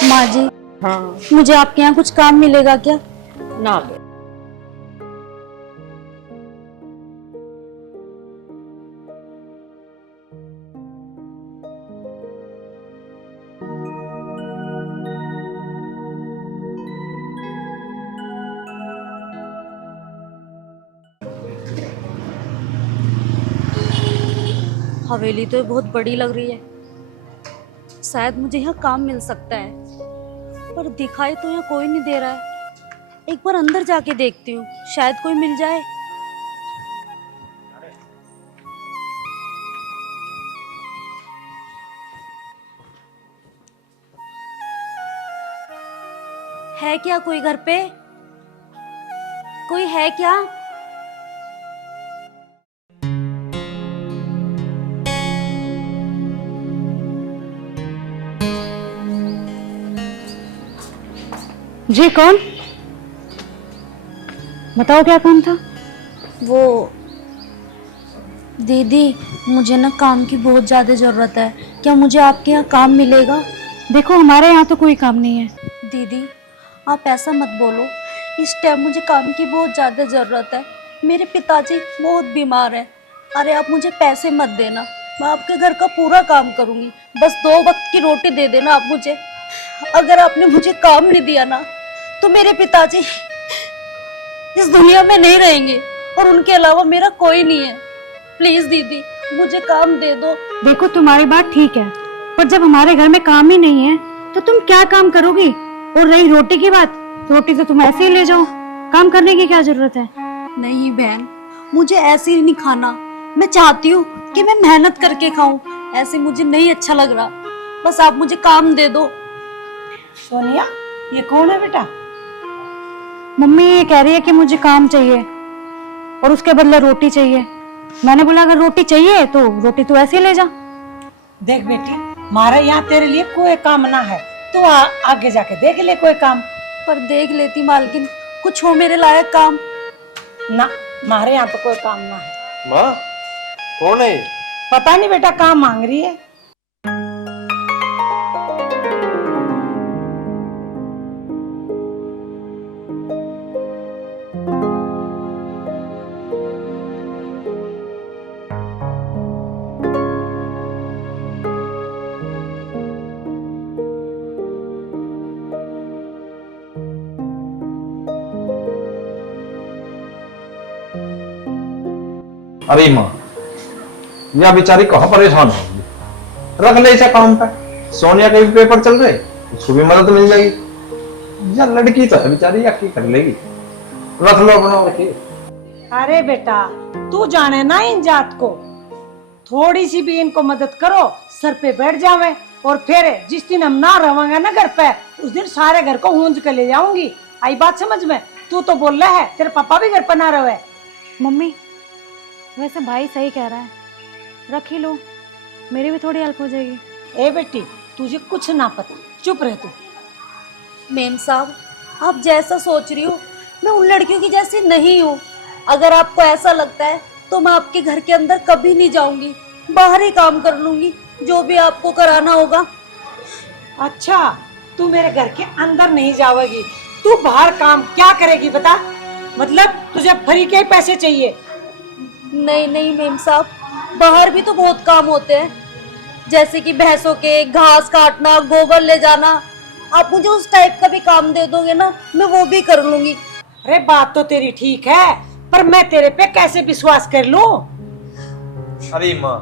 माँ जी, हाँ मुझे आपके यहाँ कुछ काम मिलेगा क्या? ना हवेली तो बहुत बड़ी लग रही है, शायद मुझे यहाँ काम मिल सकता है, पर दिखाई तो यहाँ कोई नहीं दे रहा है। एक बार अंदर जाके देखती हूँ, शायद कोई मिल जाए। है क्या कोई घर पे? कोई है क्या? जी कौन? बताओ क्या काम था? वो दीदी, मुझे ना काम की बहुत ज़्यादा ज़रूरत है, क्या मुझे आपके यहाँ काम मिलेगा? देखो हमारे यहाँ तो कोई काम नहीं है। दीदी आप ऐसा मत बोलो, इस टाइम मुझे काम की बहुत ज़्यादा ज़रूरत है, मेरे पिताजी बहुत बीमार हैं। अरे आप मुझे पैसे मत देना, मैं आपके घर का पूरा काम करूँगी, बस 2 वक्त की रोटी दे देना आप मुझे। अगर आपने मुझे काम नहीं दिया ना तो मेरे पिताजी इस दुनिया में नहीं रहेंगे और उनके अलावा मेरा कोई नहीं है। प्लीज दीदी मुझे काम दे दो। देखो तुम्हारी बात ठीक है, पर जब हमारे घर में काम ही नहीं है तो तुम क्या काम करोगी? और रही रोटी की बात, रोटी तो तुम ऐसे ही ले जाओ, काम करने की क्या जरूरत है? नहीं बहन, मुझे ऐसे ही नहीं खाना, मैं चाहती हूँ कि मैं मेहनत करके खाऊं, ऐसे मुझे नहीं अच्छा लग रहा, बस आप मुझे काम दे दो। सोनिया, ये कौन है बेटा? मम्मी ये कह रही है कि मुझे काम चाहिए और उसके बदले रोटी चाहिए। मैंने बोला अगर रोटी चाहिए तो रोटी तो ऐसे ही ले जा। देख बेटी, हमारे यहाँ तेरे लिए कोई काम ना है, तो आगे जाके देख ले कोई काम। पर देख लेती मालकिन, कुछ हो मेरे लायक काम। ना, हमारे यहाँ तो कोई काम ना है। माँ कौन है? पता नहीं बेटा, काम मांग रही है। अरे माँ, यह बेचारी कहाँ परेशान होगी, रख ले इसे काम पे। सोनिया के भी पेपर चल रहे, उसको भी मदद मिल जाएगी। या लड़की तो है बेचारी, या की कर लेगी, रख लो अपना रखिए। अरे बेटा, तू जाने ना इन जात को, थोड़ी सी भी इनको मदद करो सर पे बैठ जावे, और फिर जिस दिन हम ना रहेंगे ना घर पे, उस दिन सारे घर को हूंज के ले जाऊंगी। आई बात समझ में? तू तो बोल रहा है तेरे पापा भी घर पर ना रहे। मम्मी वैसे भाई सही कह रहा है, रख ही लो, मेरी भी थोड़ी हेल्प हो जाएगी। ए बेटी, तुझे कुछ ना पता, चुप रह तू। मेम साहब, आप जैसा सोच रही हो मैं उन लड़कियों की जैसी नहीं हूँ। अगर आपको ऐसा लगता है तो मैं आपके घर के अंदर कभी नहीं जाऊंगी, बाहर ही काम कर लूंगी, जो भी आपको कराना होगा। अच्छा, तू मेरे घर के अंदर नहीं जाएगी, तू बाहर काम क्या करेगी बता? मतलब तुझे फ्री के ही पैसे चाहिए? नहीं नहीं मेम साहब, बाहर भी तो बहुत काम होते हैं, जैसे कि भैंसों के घास काटना, गोबर ले जाना। आप मुझे उस टाइप का भी काम दे दोगे ना, मैं वो भी कर लूंगी। अरे बात तो तेरी ठीक है, पर मैं तेरे पे कैसे विश्वास कर लूं? अरे माँ,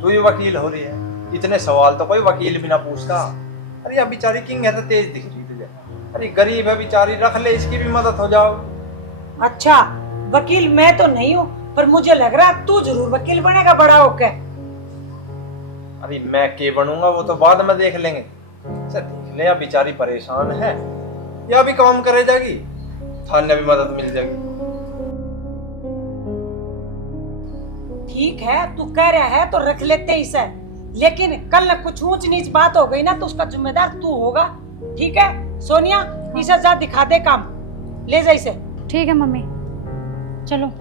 तू ही वकील हो रही है, इतने सवाल तो कोई वकील भी ना पूछता। अरे अब बेचारी किंग है तो तेज दिख रही तुझे। अरे गरीब है बेचारी, रख ले, इसकी भी मदद हो जाओ। अच्छा, वकील मैं तो नहीं हूँ, पर मुझे लग रहा है तू जरूर वकील बनेगा बड़ा होकर। अरे मैं के बनूंगा वो तो बाद में देख लेंगे। अच्छा देख ले, अब बेचारी परेशान है, या भी काम करे जाएगी, थाने भी मदद मिल जाएगी। ठीक है, तू कह रहा है तो रख लेते इसे, लेकिन कल कुछ ऊंच नीच बात हो गई ना तो उसका जिम्मेदार तू होगा। ठीक है सोनिया, इसे जा दिखा दे काम, ले जा इसे। ठीक है मम्मी, चलो।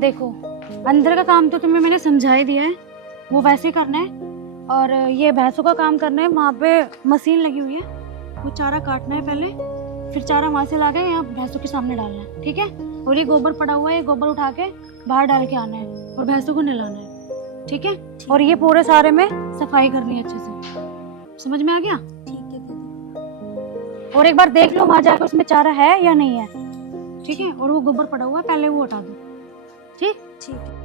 देखो, अंदर का काम तो तुम्हें मैंने समझा ही दिया है, वो वैसे ही करना है। और ये भैंसों का काम करना है, वहाँ पे मशीन लगी हुई है, वो चारा काटना है पहले, फिर चारा वहाँ से ला के यहाँ भैंसों के सामने डालना है, ठीक है। और ये गोबर पड़ा हुआ है, ये गोबर उठा के बाहर डाल के आना है और भैंसों को नहलाना है, ठीक है। और ये पूरे सारे में सफाई करनी है अच्छे से, समझ में आ गया? ठीक है दीदी। और एक बार देख लो वहाँ जाकर उसमें चारा है या नहीं है, ठीक है। और वो गोबर पड़ा हुआ है, पहले वो हटा दो, ठीक। ठीक है।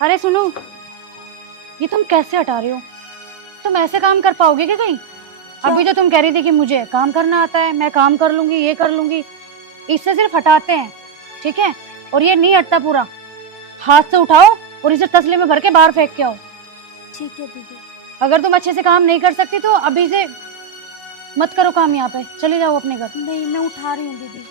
अरे सुनो, ये तुम कैसे हटा रहे हो? तुम ऐसे काम कर पाओगे क्या कहीं? अभी तो तुम कह रही थी कि मुझे काम करना आता है, मैं काम कर लूंगी, ये कर लूंगी। इससे सिर्फ हटाते हैं, ठीक है। और ये नहीं हटता पूरा, हाथ से उठाओ और इसे तसले में भर के बाहर फेंक के आओ। ठीक है दीदी। अगर तुम अच्छे से काम नहीं कर सकती तो अभी से मत करो काम, यहाँ पे चले जाओ अपने घर। नहीं, मैं उठा रही हूँ दीदी।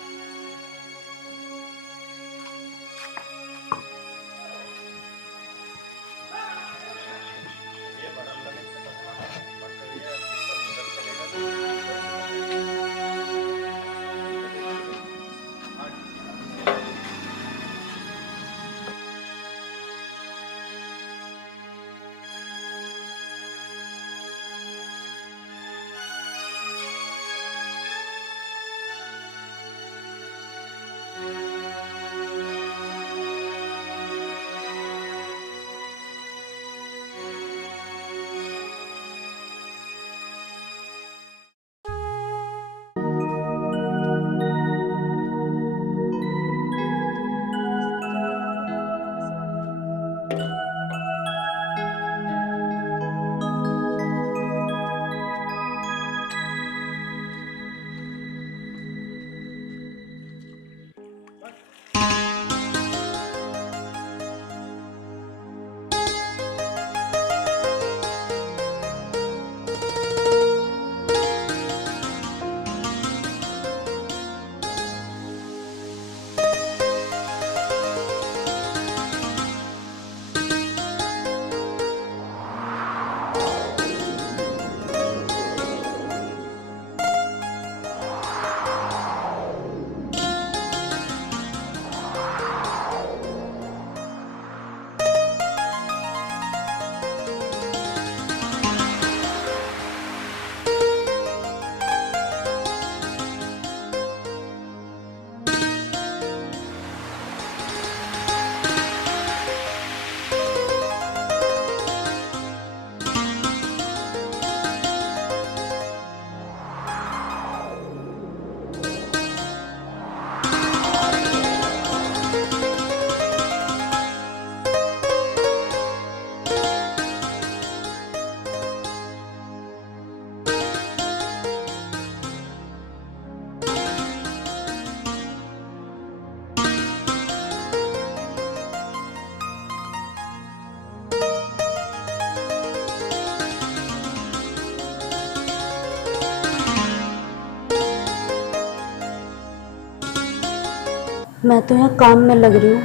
मैं तो यहाँ काम में लग रही हूँ।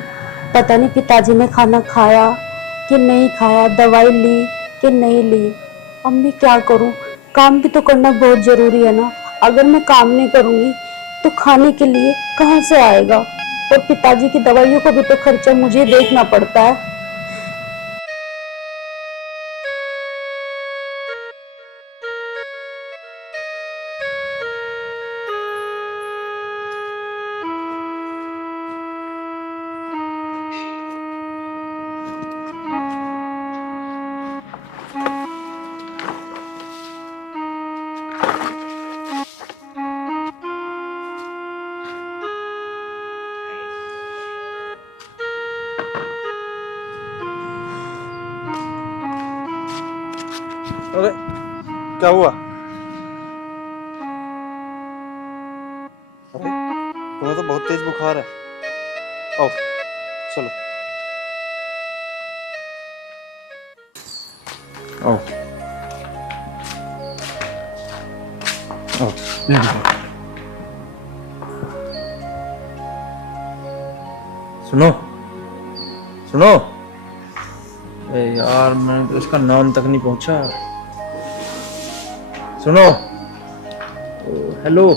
पता नहीं पिताजी ने खाना खाया कि नहीं खाया, दवाई ली कि नहीं ली। अब मैं क्या करूँ? काम भी तो करना बहुत ज़रूरी है ना। अगर मैं काम नहीं करूँगी तो खाने के लिए कहाँ से आएगा? और पिताजी की दवाइयों का भी तो खर्चा मुझे देखना पड़ता है। अरे क्या हुआ? अरे तुम्हें तो बहुत तेज बुखार है। आओ चलो आओ आओ ये देखो। सुनो सुनो। अरे यार मैंने तो इसका नाम तक नहीं पहुंचा। सुनो। हेलो।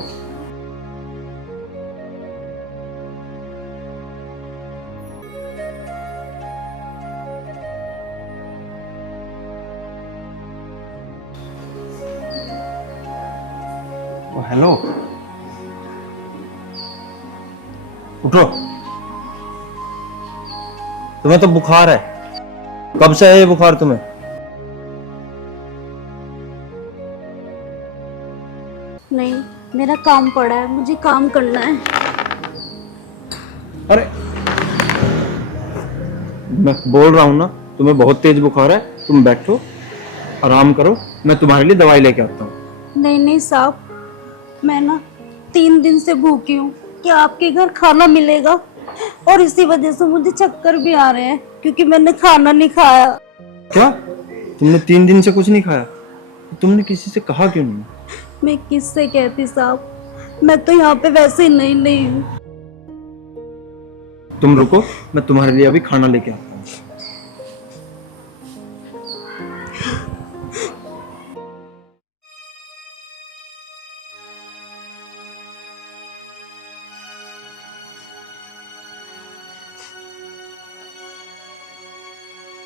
हेलो। उठो। तुम्हें तो बुखार है। कब से है ये बुखार तुम्हें? नहीं, मेरा काम पड़ा है, मुझे काम करना है। अरे मैं बोल रहा हूं ना, तुम्हें बहुत तेज बुखार है। तुम बैठो, आराम करो, मैं तुम्हारे लिए दवाई लेके आता हूँ। नहीं नहीं साहब, मैं ना 3 दिन से भूखी हूँ। क्या आपके घर खाना मिलेगा? और इसी वजह से मुझे चक्कर भी आ रहे हैं क्योंकि मैंने खाना नहीं खाया। क्या? तुमने 3 दिन से कुछ नहीं खाया? तुमने किसी से कहा क्यों नहीं? मैं किससे कहती साहब, मैं तो यहाँ पे वैसे ही नहीं हूँ। तुम रुको, मैं तुम्हारे लिए अभी खाना लेके आता हूँ।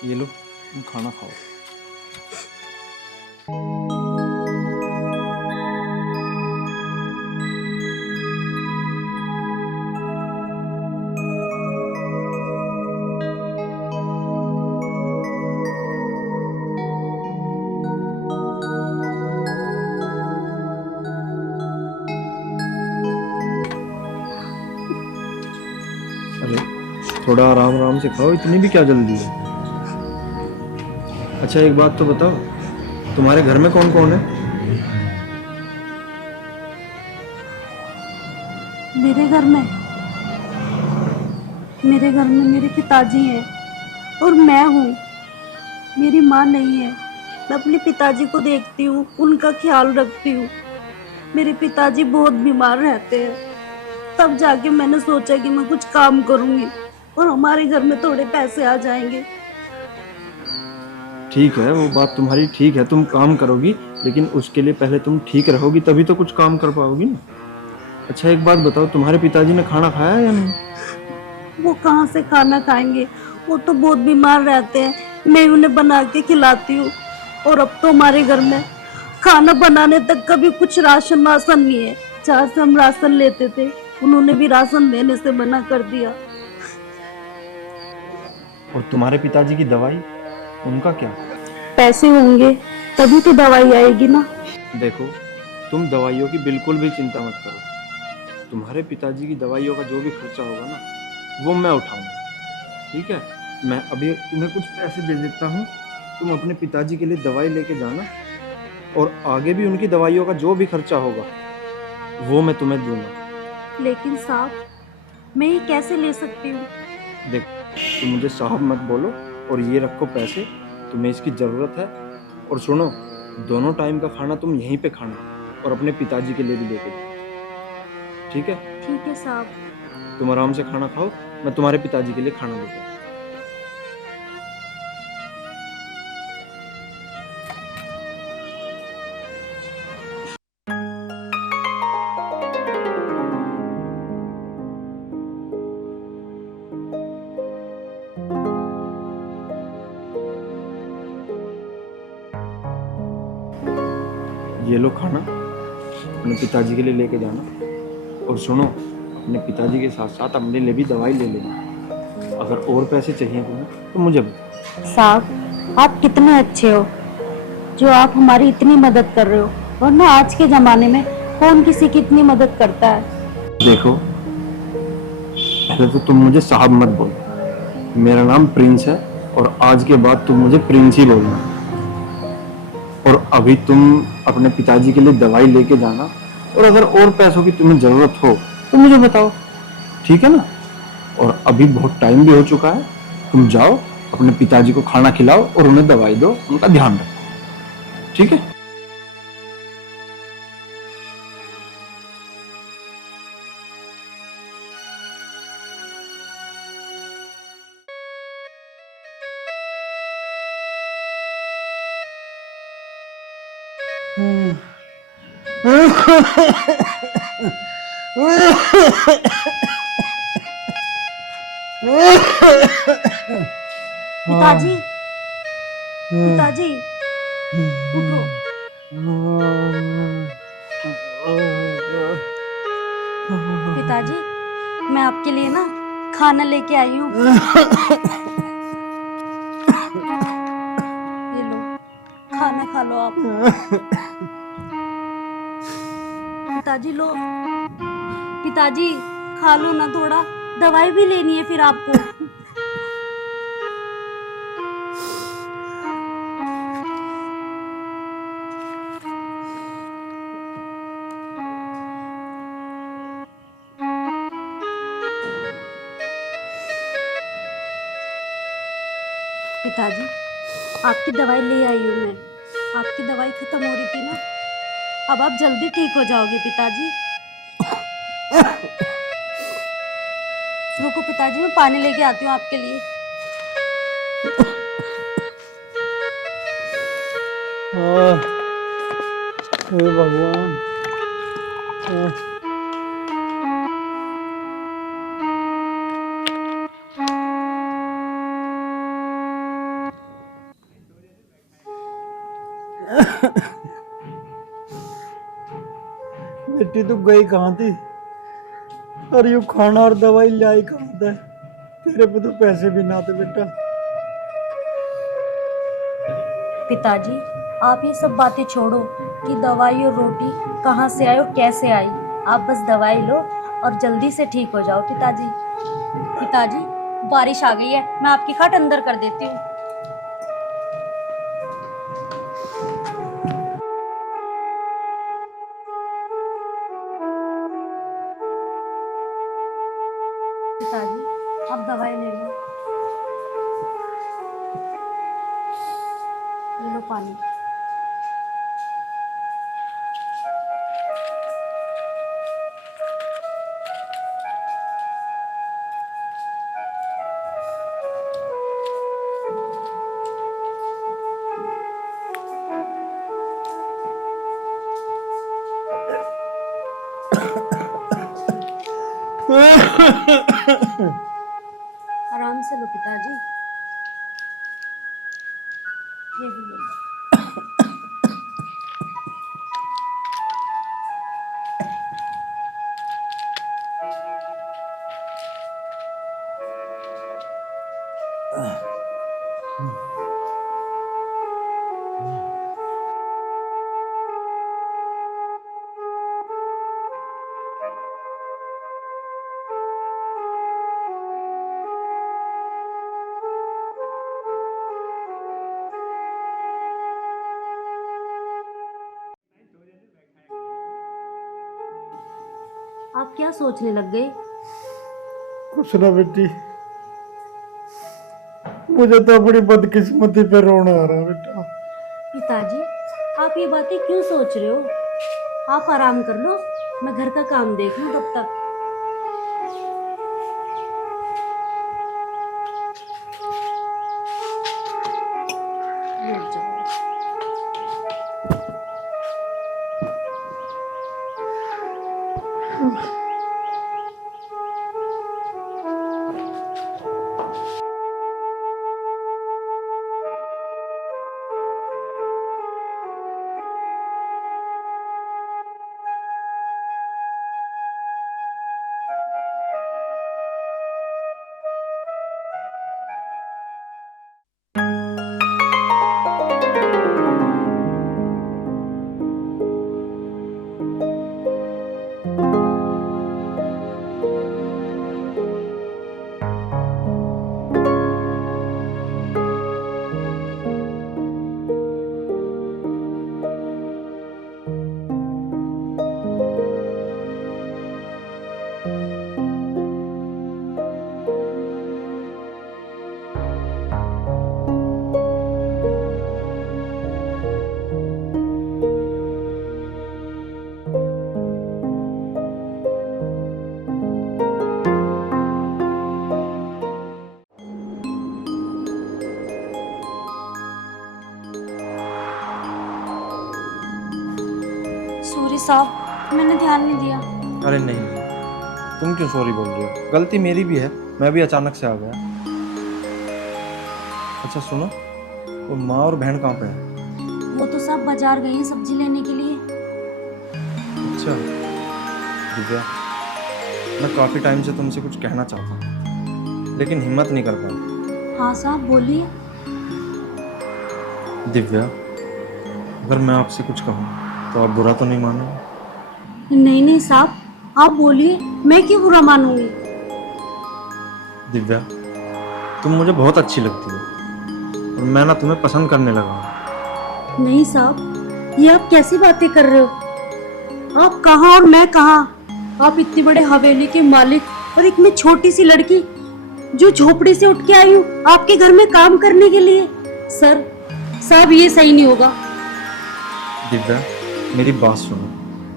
ये लो, तुम खाना खाओ। अरे थोड़ा आराम आराम से खाओ, इतनी भी क्या जल्दी है? अच्छा एक बात तो बताओ, तुम्हारे घर में कौन कौन है? मेरे घर में मेरे पिताजी हैं और मैं हूँ। मेरी माँ नहीं है। मैं अपने पिताजी को देखती हूँ, उनका ख्याल रखती हूँ। मेरे पिताजी बहुत बीमार रहते हैं। तब जाके मैंने सोचा कि मैं कुछ काम करूँगी और हमारे घर में थोड़े पैसे आ जाएंगे। ठीक है, वो बात तुम्हारी ठीक है, तुम काम करोगी, लेकिन उसके लिए पहले तुम ठीक रहोगी तभी तो कुछ काम कर पाओगी ना। अच्छा एक बात बताओ, तुम्हारे पिताजी ने खाना खाया या नहीं? वो कहाँ से खाना खाएंगे? वो तो बहुत बीमार रहते हैं। मैं उन्हें बना के खिलाती हूँ। और अब तो हमारे घर में खाना बनाने तक का भी कुछ राशन वासन नहीं है। जहाँ से हम राशन लेते थे, उन्होंने भी राशन देने से मना कर दिया। और तुम्हारे पिताजी की दवाई, उनका क्या? पैसे होंगे तभी तो दवाई आएगी ना। देखो, तुम दवाइयों की बिल्कुल भी चिंता मत करो। तुम्हारे पिताजी की दवाइयों का जो भी खर्चा होगा ना, वो मैं उठाऊंगा। ठीक है, मैं अभी तुम्हें कुछ पैसे दे देता हूँ, तुम अपने पिताजी के लिए दवाई लेके जाना, और आगे भी उनकी दवाइयों का जो भी खर्चा होगा वो मैं तुम्हें दूंगा। लेकिन साहब, मैं ये कैसे ले सकती हूँ? देखो, तुम मुझे साहब मत बोलो, और ये रखो पैसे, तुम्हें इसकी ज़रूरत है। और सुनो, दोनों टाइम का खाना तुम यहीं पे खाना, और अपने पिताजी के लिए भी लेके जाओ। ठीक है? ठीक है साहब। तुम आराम से खाना खाओ, मैं तुम्हारे पिताजी के लिए खाना लेकर आता हूँ। ये लो खाना, अपने पिताजी के लिए लेके जाना। और सुनो, अपने पिताजी के साथ साथ अपने लिए भी दवाई ले लेना। अगर और पैसे चाहिए तुम्हें तो मुझे बताओ। साहब, आप कितने अच्छे हो जो आप हमारी इतनी मदद कर रहे हो, वरना आज के जमाने में कौन किसी की इतनी मदद करता है। देखो, पहले तो तुम मुझे साहब मत बोलो, मेरा नाम प्रिंस है और आज के बाद तुम मुझे प्रिंस ही बोलना। और अभी तुम अपने पिताजी के लिए दवाई लेके जाना, और अगर और पैसों की तुम्हें जरूरत हो तो मुझे बताओ, ठीक है ना? और अभी बहुत टाइम भी हो चुका है, तुम जाओ, अपने पिताजी को खाना खिलाओ और उन्हें दवाई दो, उनका ध्यान रखो, ठीक है? पिताजी, पिताजी, उठो। पिताजी, मैं आपके लिए ना खाना लेके आई हूँ। ये लो, खाना खा लो आप। पिताजी लो, पिताजी खा लो ना, थोड़ा दवाई भी लेनी है फिर आपको। पिताजी, आपकी दवाई ले आई हूँ मैं। आपकी दवाई खत्म हो रही थी ना, अब आप जल्दी ठीक हो जाओगे पिताजी। रुको पिताजी, मैं पानी लेके आती हूँ आपके लिए। हे भगवान। बेटी तू गई कहाँ थी? और यू खाना और दवाई लाई कहाँ था? तेरे पे तो पैसे भी ना थे बेटा। पिताजी, आप ये सब बातें छोड़ो कि दवाई और रोटी कहाँ से आई और कैसे आई। आप बस दवाई लो और जल्दी से ठीक हो जाओ पिताजी। पिताजी, बारिश आ गई है, मैं आपकी खाट अंदर कर देती हूँ। पिताजी, आप दवाई ले लो। ये लो पानी। आराम से लो पिताजी, ये भी ले लो। आप क्या सोचने लग गए? कुछ ना बेटी, मुझे तो अपनी बदकिस्मती पे रोना आ रहा है बेटा। पिताजी, आप ये बातें क्यों सोच रहे हो? आप आराम कर लो, मैं घर का काम देख लूं तब तक। सॉरी साहब, मैंने ध्यान नहीं दिया। अरे नहीं, तुम क्यों सॉरी बोल रही हो? गलती मेरी भी है, मैं भी अचानक से आ गया। अच्छा सुनो, वो माँ और बहन कहाँ पे है? वो तो सब बाजार गई हैं सब्जी लेने के लिए। अच्छा दिव्या, मैं काफ़ी टाइम से तुमसे कुछ कहना चाहता हूँ लेकिन हिम्मत नहीं कर पाया। हाँ साहब बोलिए। दिव्या, अगर मैं आपसे कुछ कहूँ तो आप बुरा तो नहीं मानोगे? नहीं नहीं साहब, आप बोलिए, मैं क्यों बुरा मानूंगी। दिव्या, तुम मुझे बहुत अच्छी लगती हो और मैं ना तुम्हें पसंद करने लगा हूँ। नहीं साहब, ये आप कैसी बातें कर रहे हो? आप कहाँ और मैं कहाँ? आप इतनी बड़े हवेली के मालिक और एक मैं छोटी सी लड़की जो झोपड़ी से उठ के आई हूँ आपके घर में काम करने के लिए। सर साहब, ये सही नहीं होगा। दिव्या, मेरी बात सुनो,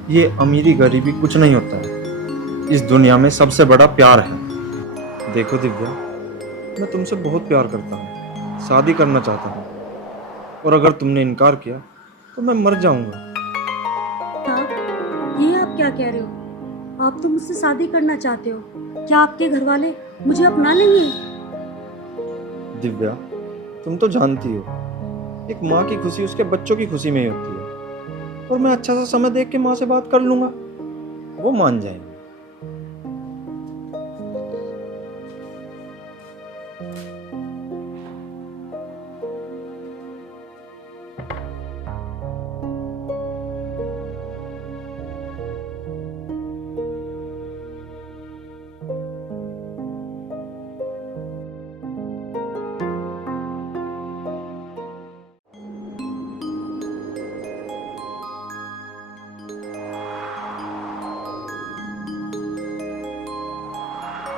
ये अमीरी गरीबी कुछ नहीं होता है, इस दुनिया में सबसे बड़ा प्यार है। देखो दिव्या, मैं तुमसे बहुत प्यार करता हूँ, शादी करना चाहता हूँ और अगर तुमने इनकार किया तो मैं मर जाऊंगा। साहब, ये आप क्या कह रहे हो? आप तो मुझसे शादी करना चाहते हो, क्या आपके घर वाले मुझे अपना लेंगे? दिव्या, तुम तो जानती हो, एक माँ की खुशी उसके बच्चों की खुशी में ही होती है और मैं अच्छा सा समय देख के माँ से बात कर लूंगा, वो मान जाएंगे।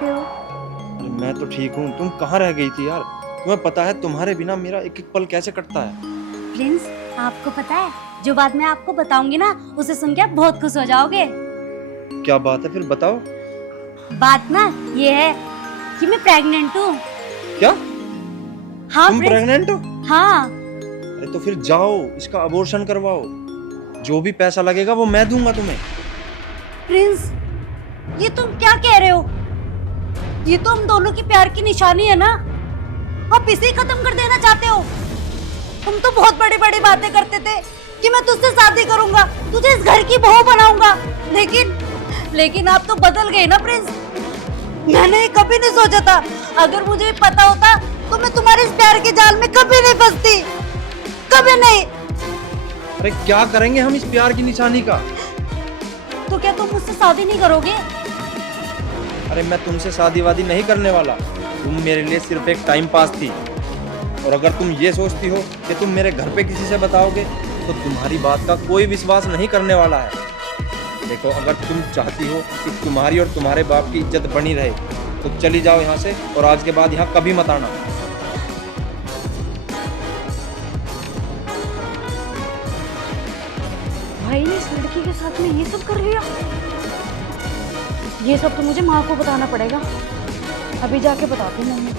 अरे मैं तो ठीक हूँ, तुम कहाँ रह गई थी यार? तुम्हें पता है तुम्हारे बिना मेरा एक एक पल कैसे कटता है? प्रिंस, आपको पता है, जो बात मैं आपको बताऊंगी ना, उसे सुन के आप बहुत खुश हो जाओगे। क्या बात है, फिर बताओ। बात ना ये है कि मैं प्रेग्नेंट हूँ। क्या? हाँ तुम प्रिंस। प्रेग्नेंट हो? हाँ। अरे तो फिर जाओ, इसका अबॉर्शन करवाओ, जो भी पैसा लगेगा वो मैं दूंगा तुम्हें। प्रिंस, ये तुम क्या कह रहे हो? ये तो हम दोनों की प्यार की निशानी है ना, आप इसे ही खत्म कर देना चाहते हो? तुम तो बहुत बड़ी बड़ी बातें करते थे कि मैं तुझसे शादी करूंगा, तुझे इस घर की बहू बनाऊंगा, लेकिन आप तो बदल गए ना प्रिंस। मैंने कभी नहीं सोचा था, अगर मुझे पता होता तो मैं तुम्हारे इस प्यार के जाल में कभी नहीं फंसती, कभी नहीं। अरे क्या करेंगे हम इस प्यार की निशानी का? तो क्या तुम मुझसे शादी नहीं करोगे? अरे मैं तुमसे शादी वादी नहीं करने वाला, तुम मेरे लिए सिर्फ एक टाइम पास थी। और अगर तुम ये सोचती हो कि तुम मेरे घर पे किसी से बताओगे तो तुम्हारी बात का कोई विश्वास नहीं करने वाला है। देखो, अगर तुम चाहती हो कि तुम्हारी और तुम्हारे बाप की इज्जत बनी रहे तो चली जाओ यहाँ से और आज के बाद यहाँ कभी मत आना। भाई ने इस लड़की के साथ में ये सब कर लिया। ये सब तो मुझे माँ को बताना पड़ेगा, अभी जाके बताती हूँ मम्मी को।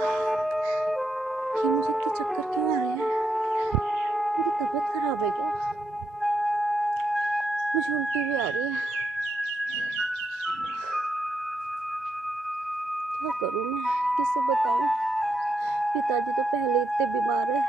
ये मुझे इतने चक्कर क्यों आ रहे हैं? मेरी तबीयत खराब है क्या? मुझे उल्टी भी आ रही है। क्या करूं मैं? किससे बताऊं? पिताजी तो पहले इतने बीमार है।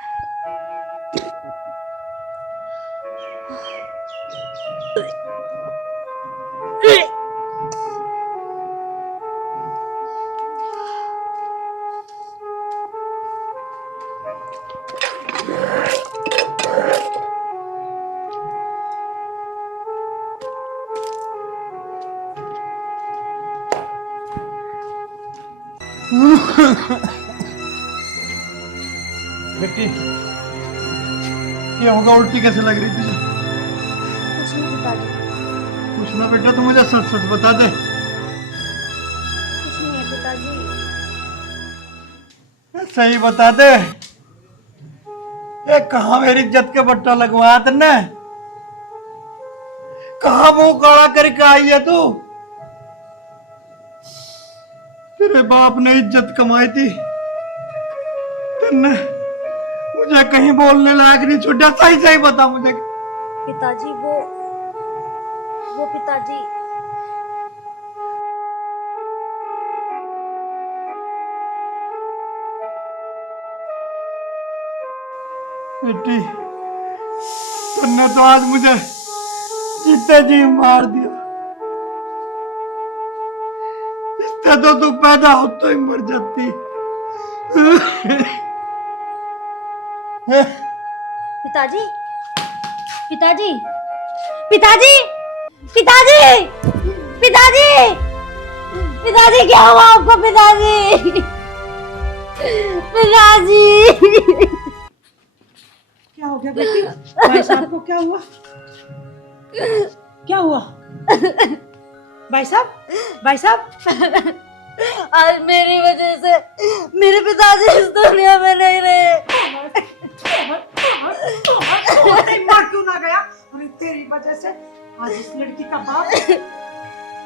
बेटी क्या होगा? उल्टी कैसे लग रही तुझे? कुछ नहीं पिताजी, कुछ ना बेटा, तू मुझे सच सच बता दे। कुछ नहीं है पिताजी। सही बता दे, ये कहाँ मेरी इज्जत के बट्टा लगवाया तुमने? कहाँ मुंह काला करके आई है तू? तेरे बाप ने इज्जत कमाई थी, तुमने मुझे कहीं बोलने लायक नहीं छोड़ा। सही सही बता मुझे। पिताजी वो पिताजी, बेटी तुमने तो आज मुझे जीते जी मार दिया। इससे तो तू पैदा हो तो ही मर जाती। पिताजी, पिताजी, पिताजी, पिताजी, पिताजी, पिताजी, क्या हुआ आपको पिताजी? पिताजी, क्या हो गया बेटी? भाई साहब को क्या हुआ? क्या हुआ? भाई साहब, भाई साहब, आज मेरी वजह से मेरे पिताजी इस दुनिया में नहीं रहे। मार क्यों ना गया? अरे तेरी वजह से आज इस लड़की का बाप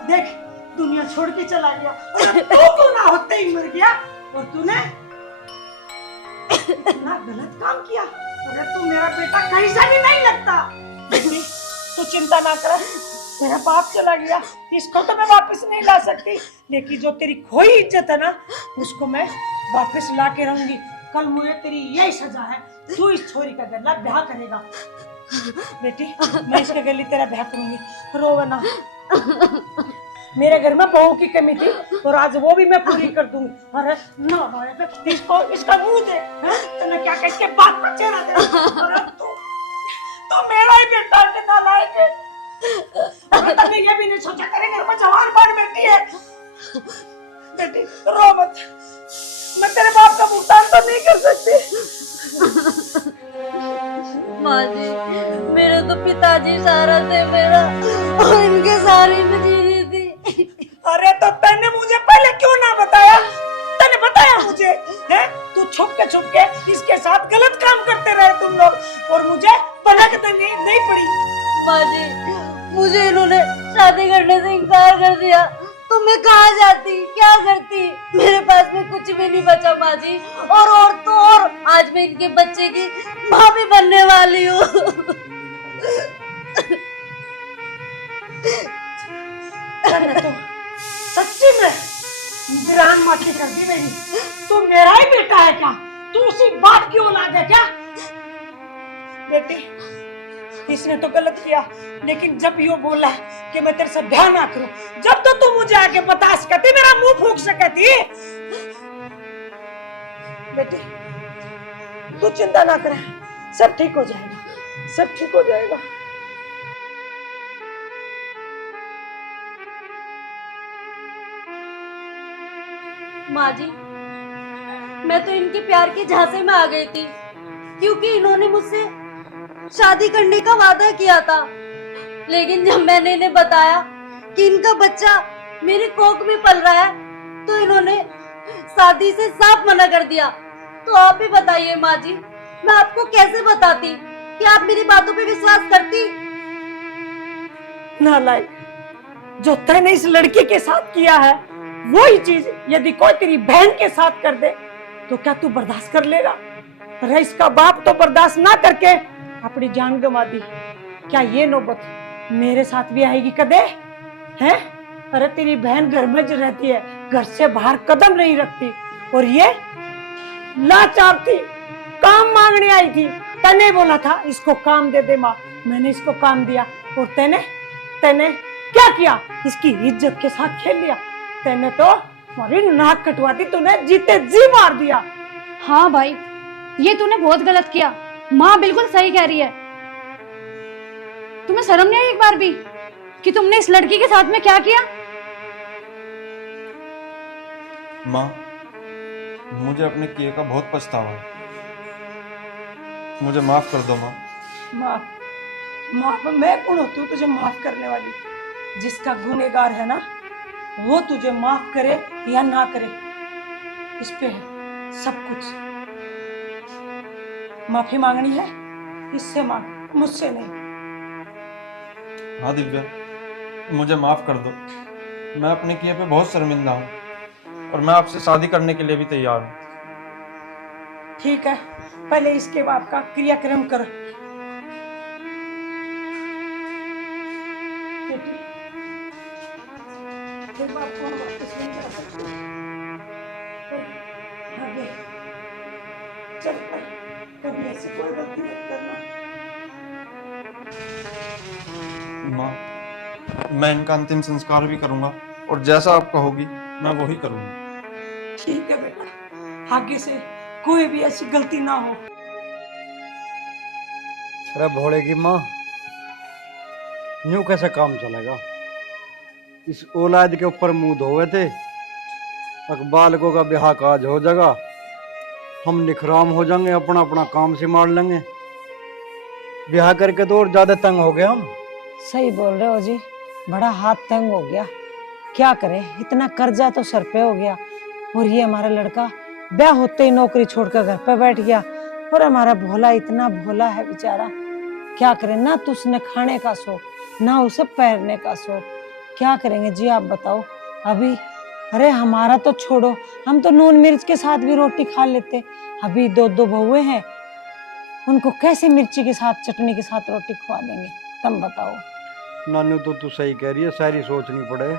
देख दुनिया छोड़ के चला गया। अरे तू क्यों ना होते ही मर गया? और तूने इतना गलत काम किया। अरे तू मेरा बेटा कहीं से भी नहीं लगता। बेटी तू चिंता ना कर, मेरा बाप चला गया, इसको तो मैं वापस नहीं ला सकती, लेकिन जो तेरी खोई इज्जत है ना उसको मैं वापस ला के रहूंगी। कल मुझे तेरी यही सजा है, तू इस छोरी का गला ब्याह करेगा। बेटी मैं इसके गले तेरा ब्याह करूंगी, रोवे ना। मेरे घर में बहू की कमी थी और आज वो भी मैं पूरी कर दूंगी। अरे ना इसको इसका मुंह दे, तूने क्या कह के बात पर चेहरा दे। अरे तू मेरा ही बेटा है, नालायक है। अरे तभी ये भी नहीं सोचा तेरे घर में जवान बाढ़ बैठी है। बेटी रो मत, मैं तेरे बाप का भुगतान तो नहीं कर सकती। माँ जी, मेरे तो पिताजी सहारा थे मेरा, और इनके सहारे में जी रही थी। अरे तो तूने मुझे पहले क्यों ना बताया? तूने बताया मुझे, हैं? तू छुप के इसके साथ गलत काम करते रहे तुम लोग, और मुझे भनक देनी नहीं पड़ी। माँ जी, मुझे इन्होंने शादी करने से इनकार कर दिया, तो मैं कहाँ जाती, क्या करती? मेरे पास में कुछ भी नहीं बचा माँ जी, और तो और आज मैं इनके बच्चे की माँ भी बनने वाली हूँ। तो सच्ची में वीरान माटी कर दी मेरी। तू मेरा ही बेटा है क्या? तू उसी बात की औलाद है क्या? बेटी इसने तो गलत किया, लेकिन जब यो बोला कि मैं तेरे से ब्याह ना करूं, जब तो तू मुझे आके बता सकती, मेरा मुंह फूंक सकती। बेटी तू चिंता ना कर, सब ठीक हो जाएगा, सब ठीक हो जाएगा। माँ जी, मैं तो इनके प्यार के झांसे में आ गई थी, क्योंकि इन्होंने मुझसे शादी करने का वादा किया था। लेकिन जब मैंने इन्हें बताया कि इनका बच्चा मेरे कोख में पल रहा है, तो इन्होंने शादी से साफ मना कर दिया। तो आप ही बताइए माँ जी, मैं आपको कैसे बताती कि आप मेरी बातों पे विश्वास करती? नालायक, जो तैने इस लड़की के साथ किया है वही चीज यदि कोई तेरी बहन के साथ कर दे तो क्या तू बर्दाश्त कर लेगा? अरे इसका बाप तो बर्दाश्त ना करके अपनी जान गंवा दी। क्या ये नौबत मेरे साथ भी आएगी कदे? हैं? अरे तेरी बहन घर में जो रहती है, घर से बाहर कदम नहीं रखती, और ये लाचार थी, काम मांगने आई थी। तने बोला था इसको काम दे दे माँ, मैंने इसको काम दिया, और तेने तेने क्या किया? इसकी इज्जत के साथ खेल लिया। तेने तो हमारी नाक कटवा दी, तूने जीते जी मार दिया। हाँ भाई, ये तूने बहुत गलत किया। माँ बिल्कुल सही कह रही है। तुम्हें शर्म नहीं आई एक बार भी कि तुमने इस लड़की के साथ में क्या किया? माँ, मुझे अपने किए का बहुत पछतावा है, मुझे माफ कर दो माँ। माफ माफ मैं कौन होती हूँ तुझे माफ करने वाली? जिसका गुनहगार है ना, वो तुझे माफ करे या ना करे, इस पे है सब कुछ। माफी मांगनी है इससे मांग, मुझसे नहीं। हाँ दिव्या, मुझे माफ कर दो। मैं अपने किए पे बहुत शर्मिंदा हूँ, और मैं आपसे शादी करने के लिए भी तैयार हूँ। ठीक है, पहले इसके बाप का क्रियाक्रम कर। बेटी, तेरे बाप को हम वापस नहीं ला सकते। आगे चल कर, कभी ऐसी कोई गलती मत करना। माँ, मैं इनका अंतिम संस्कार भी करूंगा, और जैसा आप कहोगी मैं वही करूंगा। ठीक है बेटा, आगे से कोई भी ऐसी गलती ना हो। अरे भोले की माँ, यूं कैसे काम चलेगा? इस औलाद के ऊपर मुंह धोए थे, अब बालकों का ब्याह काज हो जाएगा, हम निखराम हो जाएंगे, अपना अपना काम से मार लेंगे। ब्याह करके तो और ज्यादा तंग हो गए हम। सही बोल रहे हो जी, बड़ा हाथ तंग हो गया। क्या करे, इतना कर्जा तो सर पे हो गया, और ये हमारा लड़का ब्याह होते ही नौकरी छोड़कर घर पे बैठ गया। और हमारा भोला इतना भोला है बेचारा, क्या करे, ना तो उसने खाने का शौक, ना उसे पहनने का शौक। क्या करेंगे जी आप बताओ अभी? अरे हमारा तो छोड़ो, हम तो नून मिर्च के साथ भी रोटी खा लेते। अभी दो दो बहुएं हैं, उनको कैसे मिर्ची के साथ, चटनी के साथ रोटी खवा देंगे? तुम बताओ। नानू तो तू सही कह रही है, सारी सोचनी पड़े।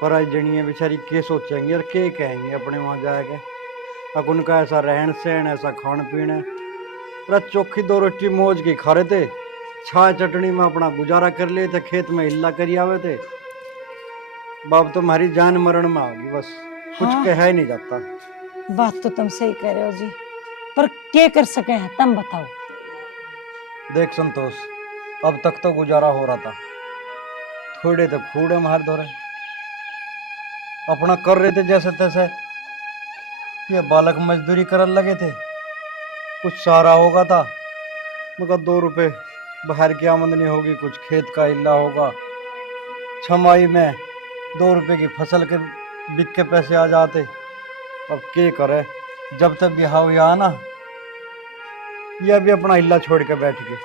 पर आज जनिए बेचारी के सोचेंगे और के कहेंगे अपने वहां जाके? अब उनका ऐसा रहन सहन, ऐसा खान पीन है। पर चौखी दो रोटी मौज की खा रहे थे, छाछ चटनी में अपना गुजारा कर लिए थे, खेत में हिल्ला करी आवे थे। बाप तो हमारी जान मरण में आ गई, बस कुछ हाँ। कहा ही नहीं जाता। बात तो तुम सही कह रहे हो जी, पर क्या कर सके हैं तुम बताओ। देख संतोष, अब तक तो गुजारा हो रहा था, थोड़े तो खूड़े मार धो रहे, अपना कर रहे थे जैसे तैसे। ये बालक मजदूरी करने लगे थे, कुछ सहारा होगा था, मगर 2 रुपए बाहर की आमदनी होगी, कुछ खेत का हिल्ला होगा, छमाही में 2 रुपए की फसल के बिक के पैसे आ जाते। अब क्या करे, जब तक ब्याह हुआ ना, यह भी अपना हिल्ला छोड़ के बैठ गए।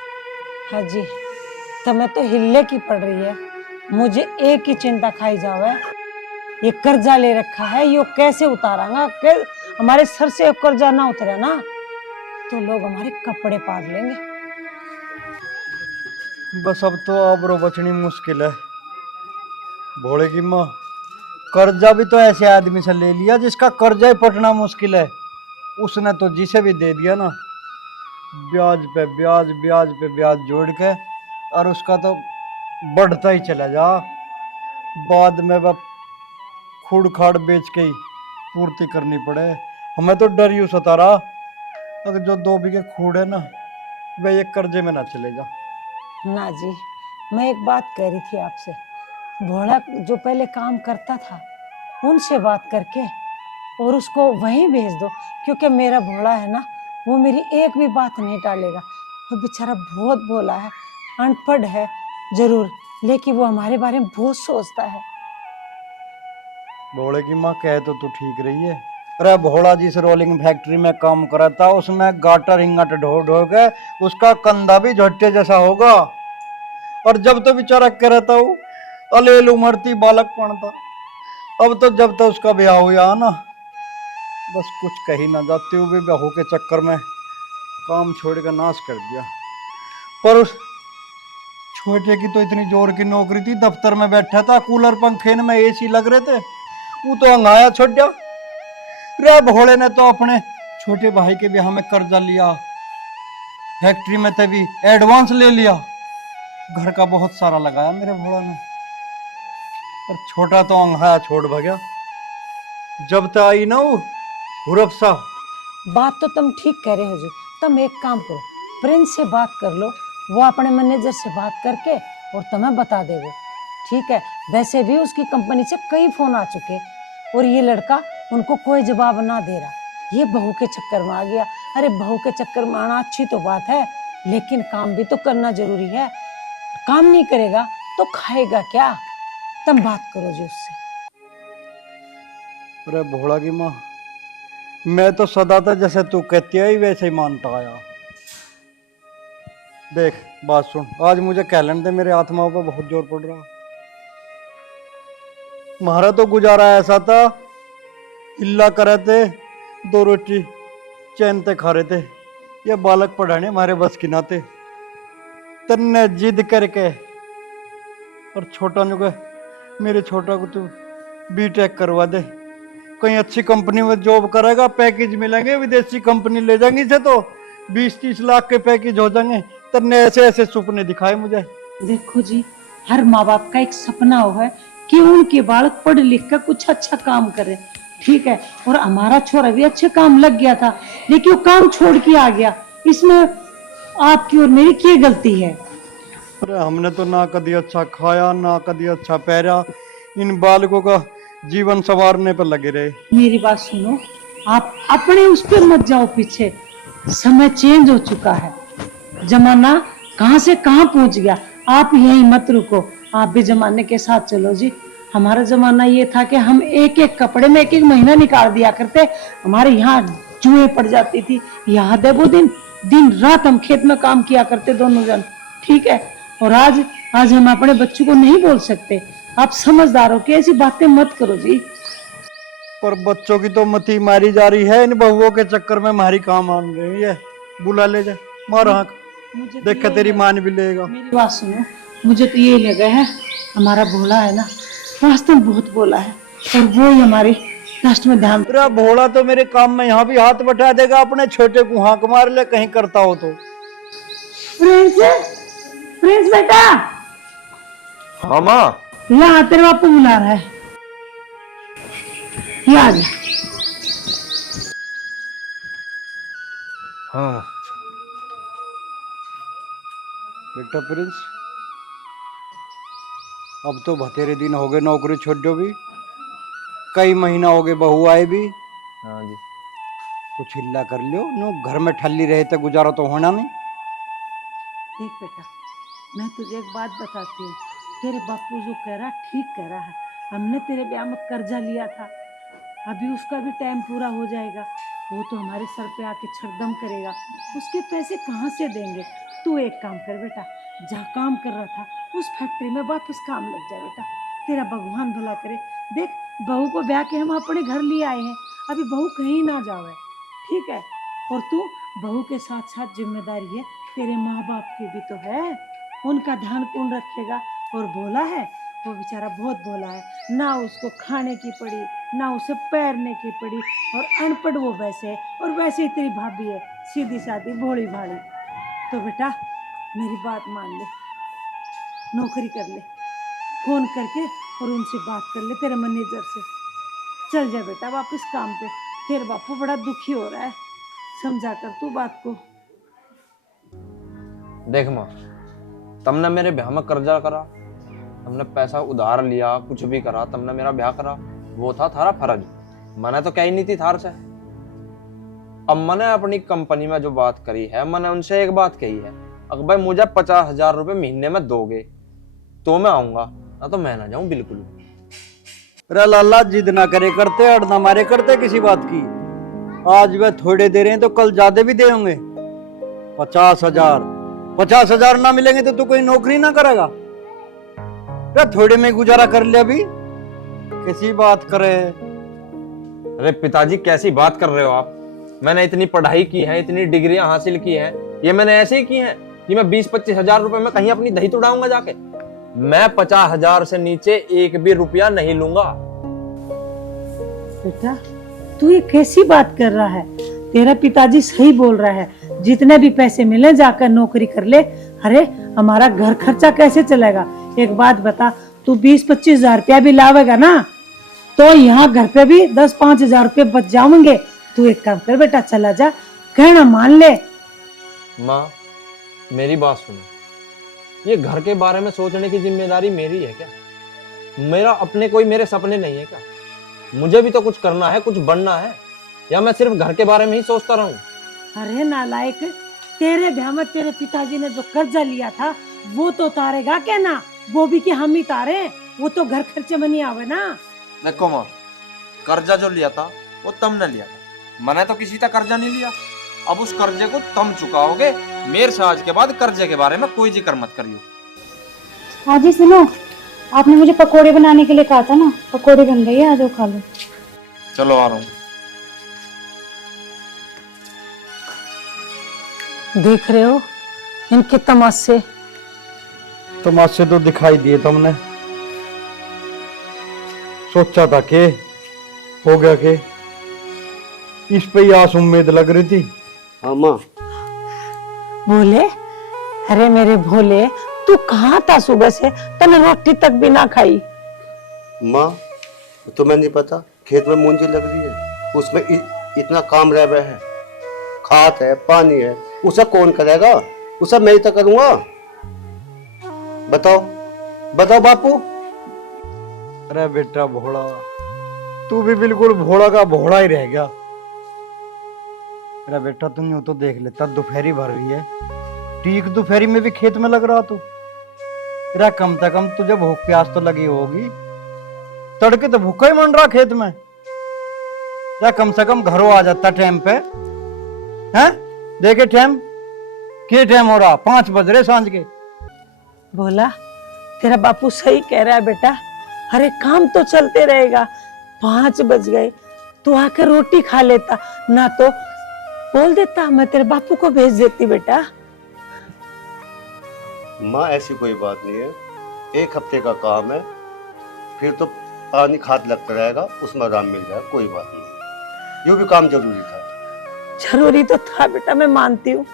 है जी, तुम्हें तो हिल्ले की पड़ रही है, मुझे एक ही चिंता खाई जावे, ये कर्जा ले रखा है, यो कैसे उतारांगा? हमारे सर से कर्जा ना उतरे ना, तो लोग हमारे कपड़े पार लेंगे। बस अब तो आबरो बचनी मुश्किल है। भोले की माँ, कर्जा भी तो ऐसे आदमी से ले लिया जिसका कर्जा ही पटना मुश्किल है। उसने तो जिसे भी दे दिया ना, ब्याज पे ब्याज, ब्याज पे ब्याज जोड़ के, और उसका तो बढ़ता ही चला जा। बाद में वह खूड़ खाड़ बेच के ही पूर्ति करनी पड़े। हमें तो डर यूं सता रहा, अगर जो 2 बीघे खूड़ है ना, वह एक कर्जे में ना चले जा। ना जी, मैं एक बात कह रही थी आपसे, भोला जो पहले काम करता था उनसे बात करके और उसको वहीं भेज दो, क्योंकि मेरा भोला है ना, वो मेरी एक भी बात नहीं टालेगा। वो बेचारा बहुत भोला है, अनपढ़ है जरूर, लेकिन वो हमारे बारे में बहुत सोचता है। भोले की माँ कहे तो तू ठीक रही है। अरे भोला जिस रोलिंग फैक्ट्री में काम करा था, उसमें गाटर हिंगट ढो ढो के उसका कंधा भी झट्टे जैसा होगा। और जब तो बेचारा कह रहता हूँ अलेल उमरती बालक पड़ता, अब तो जब तक उसका ब्याह हुआ ना, बस कुछ कही ना जाते हुए बहू के चक्कर में काम छोड़ कर नाश कर दिया। पर उस छोटे की तो इतनी जोर की नौकरी थी, दफ्तर में बैठा था, कूलर पंखे में एसी लग रहे थे, वो तो अंगाया छोड़ दिया। रे भोले ने तो अपने छोटे भाई के ब्याह में कर्जा लिया, फैक्ट्री में तभी एडवांस ले लिया, घर का बहुत सारा लगाया मेरे भोला ने। पर छोटा तो अंगाया छोड़ भाग्या। जब तक आई ना वो हुरफ सा। बात तो तुम ठीक कह रहे हो जी। तुम एक काम करो, प्रिंस से बात कर लो, वो अपने मैनेजर से बात करके और तुम्हें बता देगा। ठीक है, वैसे भी उसकी कंपनी से कई फोन आ चुके और ये लड़का उनको कोई जवाब ना दे रहा। ये बहू के चक्कर में आ गया। अरे बहू के चक्कर में आना अच्छी तो बात है, लेकिन काम भी तो करना जरूरी है। काम नहीं करेगा तो खाएगा क्या? तुम बात करो जी उससे। अरे भोला की माँ, मैं तो सदा था जैसे तू कहती है वैसे ही मानता आया। देख बात सुन, आज मुझे कहलन दे, मेरे आत्मा पर बहुत जोर पड़ रहा। हमारा तो गुजारा ऐसा था, हिल्ला करे थे, 2 रोटी चैन ते खा रहे थे। ये बालक पढ़ाने हमारे बस की नाते तन्ने जिद करके और छोटा नु के मेरे छोटा को तू बीटेक करवा दे, कहीं अच्छी कंपनी में जॉब करेगा, पैकेज मिलेंगे, विदेशी कंपनी ले जाएंगे इसे तो 20-30 लाख के पैकेज हो जाएंगे। तन्ने ऐसे ऐसे सपने दिखाए मुझे। देखो जी, हर माँ बाप का एक सपना हो है कि उनके बालक पढ़ लिख कर कुछ अच्छा काम करे। ठीक है, और हमारा छोरा भी अच्छे काम लग गया था, लेकिन वो काम छोड़ के आ गया। इसमें आपकी और मेरी क्या गलती है? अरे हमने तो ना कभी अच्छा खाया, ना कभी अच्छा पहरा, इन बालकों का जीवन संवारने पर लगे रहे। मेरी बात सुनो, आप अपने उस पर मत जाओ पीछे। समय चेंज हो चुका है, जमाना कहां से कहां पहुंच गया। आप यही मत रुको, आप भी जमाने के साथ चलो जी। हमारा जमाना ये था कि हम एक एक कपड़े में 1-1 महीना निकाल दिया करते। हमारे यहाँ जुएं पड़ जाती थी, याद है वो दिन? दिन रात हम खेत में काम किया करते दोनों जन। ठीक है, और आज हम अपने बच्चों को नहीं बोल सकते। आप समझदार हो कि ऐसी बातें मत करो जी। पर बच्चों की तो मती मारी जा रही है, इन बहुओं के चक्कर में हमारी काम मान रही है। बुला ले जा, मार हाँक, मुझे तो देखा यही तेरी लगा- मान भी लेगा। मेरी बात सुनो, मुझे तो ये लगा है हमारा भोला है ना, वास्तव में बहुत भोला है, और वो ही हमारे राष्ट्र में ध्यान। तेरा भोला तो मेरे काम में यहाँ भी हाथ बटा देगा, अपने छोटे को हाँक मार ले कहीं करता हो तो। प्रिंस, प्रिंस बेटा, हाँ माँ। यहाँ तेरे बापू बुला रहा है, ये आ जा। हाँ बेटा प्रिंस, अब तो बतेरे दिन हो गए नौकरी छोड़ो भी, कई महीना हो गए बहू आए भी। हाँ जी। कुछ हिल्ला कर लियो नो, घर में ठल्ली रहे तो गुजारा तो होना नहीं। देख बेटा, मैं तुझे एक बात बताती हूँ, तेरे बापू जो कह रहा ठीक कह रहा है। हमने तेरे ब्याह में कर्जा लिया था, अभी उसका भी टाइम पूरा हो जाएगा। वो तो हमारे सर पे आके छरदम करेगा, उसके पैसे कहाँ से देंगे? तू एक काम कर बेटा, जहाँ काम कर रहा था उस फैक्ट्री में वापस काम लग जा बेटा, तेरा भगवान भला करे। देख, बहू को ब्याह के हम अपने घर लिए आए हैं, अभी बहू कहीं ना जावे। ठीक है, और तू बहू के साथ साथ जिम्मेदारी है, तेरे माँ बाप की भी तो है, उनका ध्यान कौन रखेगा? और भोला है वो बेचारा, बहुत भोला है, ना उसको खाने की पड़ी, ना उसे पैरने की पड़ी, और अनपढ़ वो वैसे है, और वैसे ही तेरी भाभी है सीधी सादी भोली भाली। तो बेटा मेरी बात मान ले, नौकरी कर ले, फोन करके और उनसे बात कर ले, तेरे मैनेजर से। चल जा बेटा वापस काम पे, तेरे बापू बड़ा दुखी हो रहा है, समझा कर तू बात को। देख माँ, तुमने मेरे ब्याह में कर्जा करा, हमने पैसा उधार लिया, कुछ भी करा, तुमने मेरा ब्याह करा, वो था थारा फर्ज। मैंने तो कही नहीं थी थार से। अब मैंने अपनी कंपनी में जो बात करी है, मैंने उनसे एक बात कही है, अगर भाई मुझे 50,000 रुपए महीने में दोगे तो मैं आऊंगा, ना तो मैं ना जाऊं बिल्कुल। अरे लाला जिद ना करे करते, अड़ ना मारे करते किसी बात की। आज वे थोड़े दे रहे हैं तो कल ज्यादा भी दे होंगे। 50,000 ना मिलेंगे तो तू कोई नौकरी ना करेगा? अरे थोड़े में गुजारा कर ले, अभी किसी बात करे। अरे पिताजी कैसी बात कर रहे हो आप? मैंने इतनी पढ़ाई की है, इतनी डिग्रियां हासिल की हैं, ये मैंने ऐसे ही की हैं कि मैं 20-25 हजार रुपए में कहीं अपनी दही तुड़ाऊंगा जाके? मैं 50,000 से नीचे एक भी रुपया नहीं लूंगा। बेटा तू ये कैसी बात कर रहा है? तेरा पिताजी सही बोल रहा है, जितने भी पैसे मिले जाकर नौकरी कर ले। अरे हमारा घर खर्चा कैसे चलेगा? एक बात बता, तू 20-25 हजार रुपया भी लावेगा ना तो यहाँ घर पे भी 10-5 हजार रुपये बच जाओगे। तू एक काम कर बेटा, चला जा, कहना मान ले। माँ मेरी बात सुनो, ये घर के बारे में सोचने की जिम्मेदारी मेरी है क्या? मेरा अपने कोई मेरे सपने नहीं है क्या? मुझे भी तो कुछ करना है, कुछ बनना है, या मैं सिर्फ घर के बारे में ही सोचता रहूं? अरे नालायक, तेरे ब्याह में तेरे पिताजी ने जो कर्जा लिया था वो तो उतारेगा क्या ना? वो भी कि हम ही तारे, वो तो घर खर्चे में नहीं आवे ना। देखो माँ, कर्जा जो लिया था वो तुमने लिया था, मैंने तो किसी का कर्जा नहीं लिया। अब उस कर्जे को तुम चुकाओगे। मेरे से आज के बाद कर्जे के बारे में कोई जिक्र मत करियो। हाँ जी सुनो, आपने मुझे पकोड़े बनाने के लिए कहा था ना, पकोड़े बन गए हैं, आ जाओ खा लो। चलो आ रहा हूँ। देख रहे हो इनके तमाशे? तमाशे तो दिखाई दिए तुमने। सोचा था कि हो गया कि इस पे ही आस उम्मीद लग रही थी। हाँ माँ। बोले अरे मेरे भोले, तू कहाँ था सुबह से? तने रोटी तक भी ना खाई। माँ तुम्हें नहीं पता, खेत में मूंजी लग रही है, उसमें इतना काम रह गया है, खाद है, पानी है, उसे कौन करेगा? उसे मैं ही तो करूंगा। बताओ बताओ बापू। अरे बेटा भोला, तू भी बिल्कुल भोला का भोला ही रह गया। अरे बेटा तुम यूं तो देख लेता, दोपहरी भर रही है, ठीक दोपहरी में भी खेत में लग रहा तू। तेरा कम से कम तुझे भूख प्यास तो लगी होगी, तड़के तो भूखा ही मन रहा खेत में। या कम से कम घरों आ जाता टाइम पे। हैं देखे टाइम, के टाइम हो रहा? 5 बज रहे सांझ के। बोला तेरा बापू सही कह रहा है बेटा, अरे काम तो चलते रहेगा। 5 बज गए, तू आकर रोटी खा लेता, ना तो बोल देता मैं तेरे बापू को भेज देती। बेटा माँ ऐसी कोई बात नहीं है, 1 हफ्ते का काम है, फिर तो पानी खाद लगता रहेगा, उसमें आराम मिल जाएगा, कोई बात नहीं। यूं भी काम जरूरी था। जरूरी तो था बेटा, मैं मानती हूँ।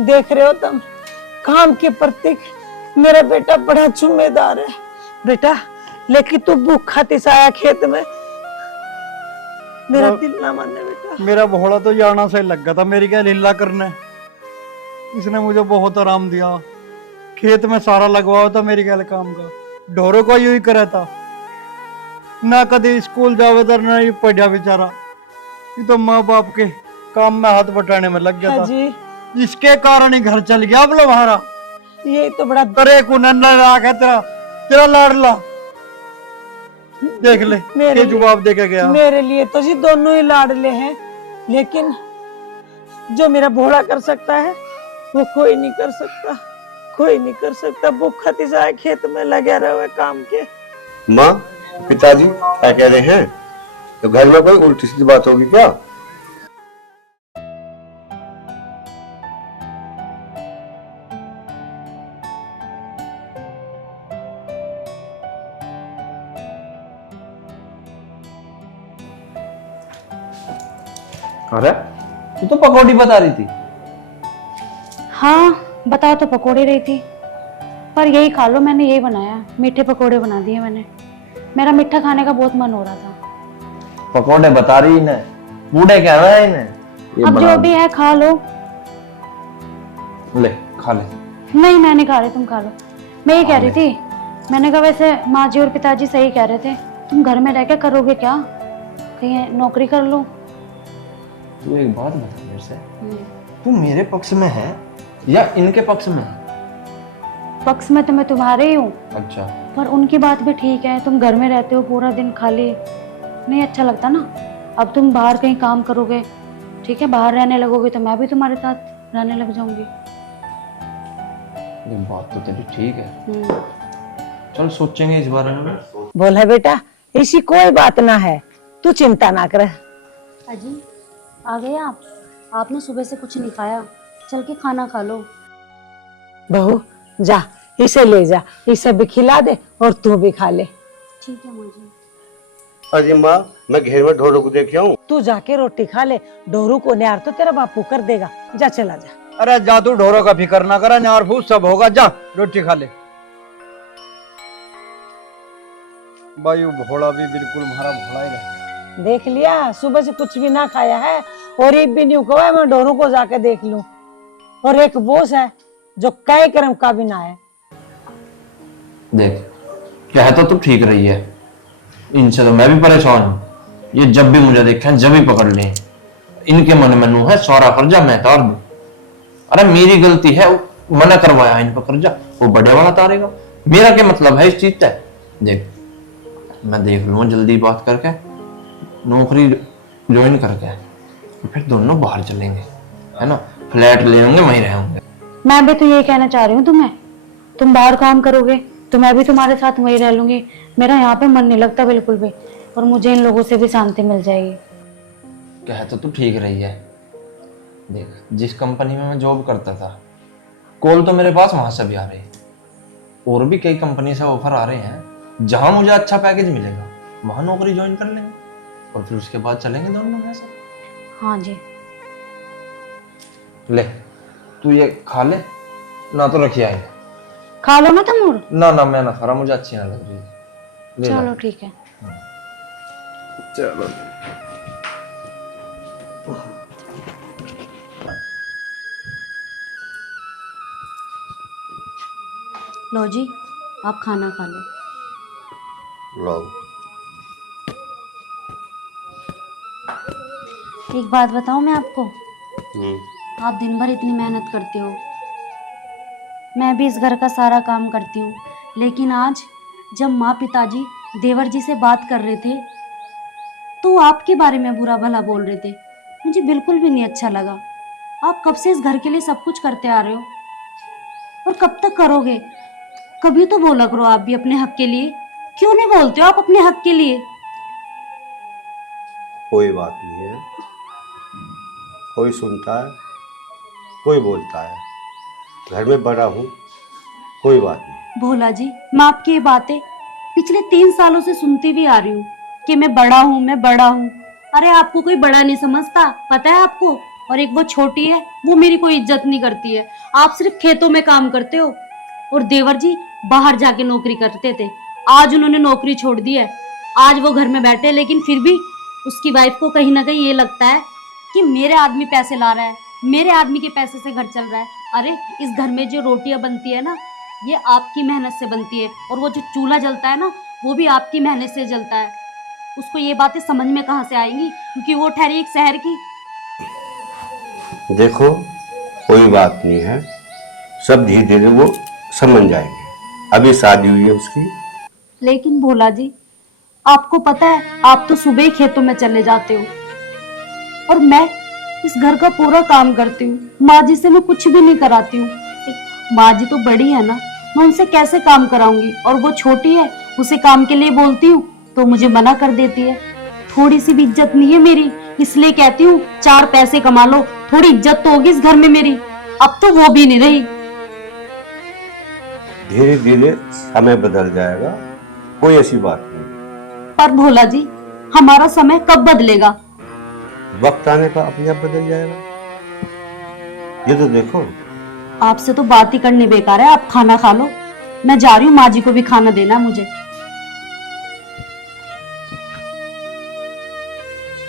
देख रहे हो तुम, काम के प्रति मेरा बेटा बड़ा जिम्मेदार है बेटा, लेकिन तू भूखा तिसाया खेत में, मेरा दिल ना मानने बेटा। मेरा भोला तो जाना से लग गया था मेरी क्या लीला करने। इसने मुझे बहुत आराम दिया, खेत में सारा लगवाया था मेरी गैल काम का, ढोरों को यूं ही करे था, ना कभी स्कूल जावे था ना ही पढ़ा बेचारा। ये तो माँ बाप के काम में हाथ बटाने में लग गया था जी। इसके कारण ही घर चल गया अब लो हमारा। ये तो बड़ा तरे को नन्ना राख है तेरा, तेरा लाडला। देख ले ये जवाब दे के गया। मेरे लिए तो जी दोनों ही लाडले हैं, लेकिन जो मेरा भोला कर सकता है वो कोई नहीं कर सकता, कोई नहीं कर सकता। भूखा तिसाए खेत में लगे रहे काम के। माँ पिताजी क्या कह रहे हैं? तो घर में कोई उल्टी सीधी बात होगी क्या? अरे तू तो पकौड़ी बता रही थी। हाँ बताओ तो पकोड़े रही थी, पर यही खा लो, मैंने यही बनाया, मीठे पकोड़े बना दिए मैंने। मेरा मीठा खाने का बहुत मन हो रहा था। पकौड़े बता रही इन्हें, बूढ़े कह रहा है इन्हें। अब जो भी है खा लो। ले खा ले। नहीं मैं नहीं खा रही, तुम खा लो। मैं ये कह रही थी, मैंने कहा वैसे माँ जी और पिताजी सही कह रहे थे, तुम घर में रह के करोगे क्या? कहीं नौकरी कर लो। तू एक बात बता मेरे से, तू मेरे पक्ष में है या इनके पक्ष में है? पक्ष में तो मैं तुम्हारे ही हूँ। अच्छा, पर उनकी बात भी ठीक है, तुम घर में रहते हो पूरा दिन खाली, नहीं अच्छा लगता ना। अब तुम बाहर कहीं काम करोगे, ठीक है, बाहर रहने लगोगे तो मैं भी तुम्हारे साथ रहने लग जाऊंगी। ये बात तो तेरी ठीक है, चल सोचेंगे इस बारे में। बोला बेटा ऐसी कोई बात ना है, तू चिंता ना कर, अजी आ गए आप? आपने सुबह से कुछ नहीं खाया, चल के खाना खा लो। बहू जा, इसे ले जा, इसे भी खिला दे और तू भी खा ले। ठीक है माँ जी। अरे माँ, मैं घेर में ढोरों को देख आऊं। तू जाके रोटी खा ले, डोरू को न्यार तो तेरा बापू कर देगा। जा चला जा। अरे जा, तू ढोरों का फिक्र ना करा, न्यार फूस सब होगा। जा रोटी खा ले। भाई भोला भी बिल्कुल हमारा भोला ही रहे। देख लिया, सुबह से कुछ भी ना खाया है और एक भी नहीं हुआ है। मैं डोरू को जाके देख लूं। और एक बोस है जो कई कर्म का भी ना है। देख, कह तो ठीक रही है, इनसे तो मैं भी परेशान हूँ। ये जब भी मुझे देखें जब भी पकड़ लें, इनके मन में नू है सारा कर्जा मैं तार दूं। अरे मेरी गलती है, मना करवाया इन पर कर्जा, वो बड़े वाला तारेगा। मेरा क्या मतलब है इस चीज से? देख, मैं देख लूँ जल्दी बात करके, नौकरी ज्वाइन करके, फिर दोनों बाहर चलेंगे, है ना, फ्लैट ले लेंगे, वहीं रहेंगे। मैं भी तो ये कहना चाह रही हूँ तुम्हें, तुम बाहर काम करोगे तो मैं भी तुम्हारे साथ वहीं रह लूंगी। मेरा यहाँ पे मन नहीं लगता बिल्कुल भी, और मुझे इन लोगों से भी शांति मिल जाएगी। कह तो तू ठीक रही है। देख, जिस कंपनी में मैं जॉब करता था, कॉल तो मेरे पास वहां से भी आ रही है, और भी कई कंपनी से ऑफर आ रहे हैं। जहां मुझे अच्छा पैकेज मिलेगा वहां नौकरी ज्वाइन कर लेंगे, और फिर उसके बाद चलेंगे दोनों में से। हाँ जी। ले, तू ये खा ले, ना तो रखी आई। खा लो ना तमूर। ना ना, मैं ना खा रहा, मुझे अच्छी ना लग रही है। ले ला। चलो ठीक है। चलो। लो जी, आप खाना खा लो। लो। एक बात बताऊं मैं आपको, हम्म। आप दिन भर इतनी मेहनत करते हो, मैं भी इस घर का सारा काम करती हूँ, लेकिन आज जब माँ पिताजी देवर जी से बात कर रहे थे तो वो आपके बारे में बुरा भला बोल रहे थे। मुझे बिल्कुल भी नहीं अच्छा लगा। आप कब से इस घर के लिए सब कुछ करते आ रहे हो, और कब तक करोगे? कभी तो बोला करो आप भी अपने हक के लिए। क्यों नहीं बोलते हो आप अपने हक के लिए? कोई बात नहीं है, कोई सुनता है, कोई बोलता है, घर में बड़ा हूँ, कोई बात नहीं। भोला जी, मैं आपकी ये बातें पिछले 3 सालों से सुनती भी आ रही हूँ कि मैं बड़ा हूँ, मैं बड़ा हूँ। अरे आपको कोई बड़ा नहीं समझता, पता है आपको? और एक वो छोटी है, वो मेरी कोई इज्जत नहीं करती है। आप सिर्फ खेतों में काम करते हो, और देवर जी बाहर जाके नौकरी करते थे। आज उन्होंने नौकरी छोड़ दी है, आज वो घर में बैठे, लेकिन फिर भी उसकी वाइफ को कहीं ना कहीं ये लगता है कि मेरे आदमी पैसे ला रहा है, मेरे आदमी के पैसे से घर चल रहा है। अरे इस घर में जो रोटियां बनती है ना, ये आपकी मेहनत से बनती है, और वो जो चूल्हा जलता है ना, वो भी आपकी मेहनत से जलता है। उसको ये बातें समझ में कहाँ से आएंगी, क्योंकि वो ठहरी एक शहर की। देखो, कोई बात नहीं है, सब धीरे धीरे वो समझ जाएंगे। अभी शादी हुई है उसकी। लेकिन भोला जी, आपको पता है, आप तो सुबह ही खेतों में चले जाते हो, और मैं इस घर का पूरा काम करती हूँ। माँ जी से मैं कुछ भी नहीं कराती हूँ। माँ जी तो बड़ी है ना, मैं उनसे कैसे काम कराऊंगी? और वो छोटी है, उसे काम के लिए बोलती हूँ तो मुझे मना कर देती है। थोड़ी सी भी इज्जत नहीं है मेरी, इसलिए कहती हूँ 4 पैसे कमा लो, थोड़ी इज्जत तो होगी इस घर में मेरी। अब तो वो भी नहीं रही। धीरे धीरे समय बदल जाएगा, कोई ऐसी बात नहीं। पर भोला जी, हमारा समय कब बदलेगा? वक्त आने पर अपने आप बदल जाएगा। ये तो देखो। आपसे तो बात ही करनी बेकार है। आप खाना खा लो, मैं जा रही हूँ, माँ जी को भी खाना देना है मुझे।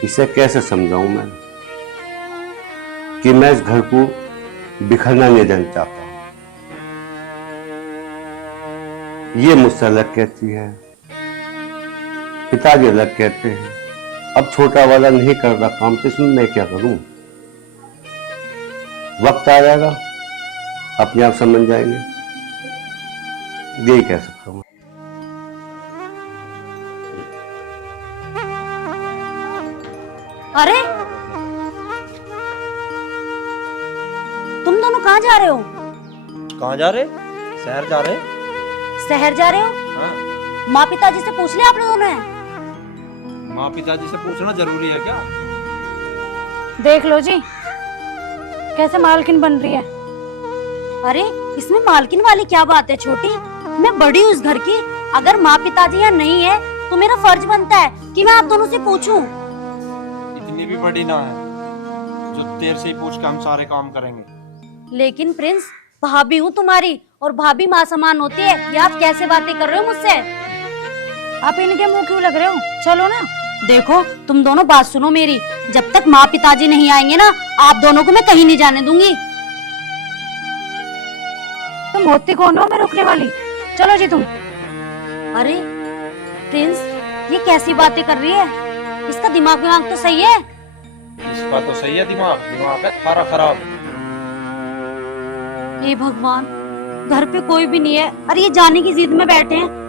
इसे कैसे समझाऊं मैं कि मैं इस घर को बिखरना नहीं देना चाहता। ये मुझसे अलग कहती है, पिताजी अलग कहते हैं। अब छोटा वाला नहीं कर रहा काम, तो इसमें मैं क्या करूं? वक्त आ जाएगा, अपने आप समझ जाएंगे, यही कह सकता हूं। अरे तुम दोनों कहाँ जा रहे हो? कहाँ जा रहे? शहर जा रहे? शहर जा रहे हो? हाँ। माँ पिताजी से पूछ लिया आप लोगों ने? माँ पिताजी से पूछना जरूरी है क्या? देख लो जी कैसे मालकिन बन रही है। अरे इसमें मालकिन वाली क्या बात है छोटी, मैं बड़ी हूँ उस घर की। अगर माँ पिताजी यहाँ नहीं है तो मेरा फर्ज बनता है कि मैं आप दोनों से पूछूं। इतनी भी बड़ी ना है जो तेरे से ही पूछ के हम सारे काम करेंगे। लेकिन प्रिंस, भाभी हूँ तुम्हारी और भाभी माँ समान होती है। ये आप कैसे बातें कर रहे हो मुझसे? आप इनके मुंह क्यों लग रहे हो? चलो ना। देखो तुम दोनों बात सुनो मेरी, जब तक माँ पिताजी नहीं आएंगे ना, आप दोनों को मैं कहीं नहीं जाने दूंगी। तुम होती कौन हो मैं रुकने वाली? चलो जी तुम। अरे प्रिंस, ये कैसी बातें कर रही है? इसका दिमाग तो सही है। इसका तो सही है, दिमाग है सारा खराब। हे भगवान, घर पे कोई भी नहीं है। अरे ये जाने की जिद में बैठे हैं।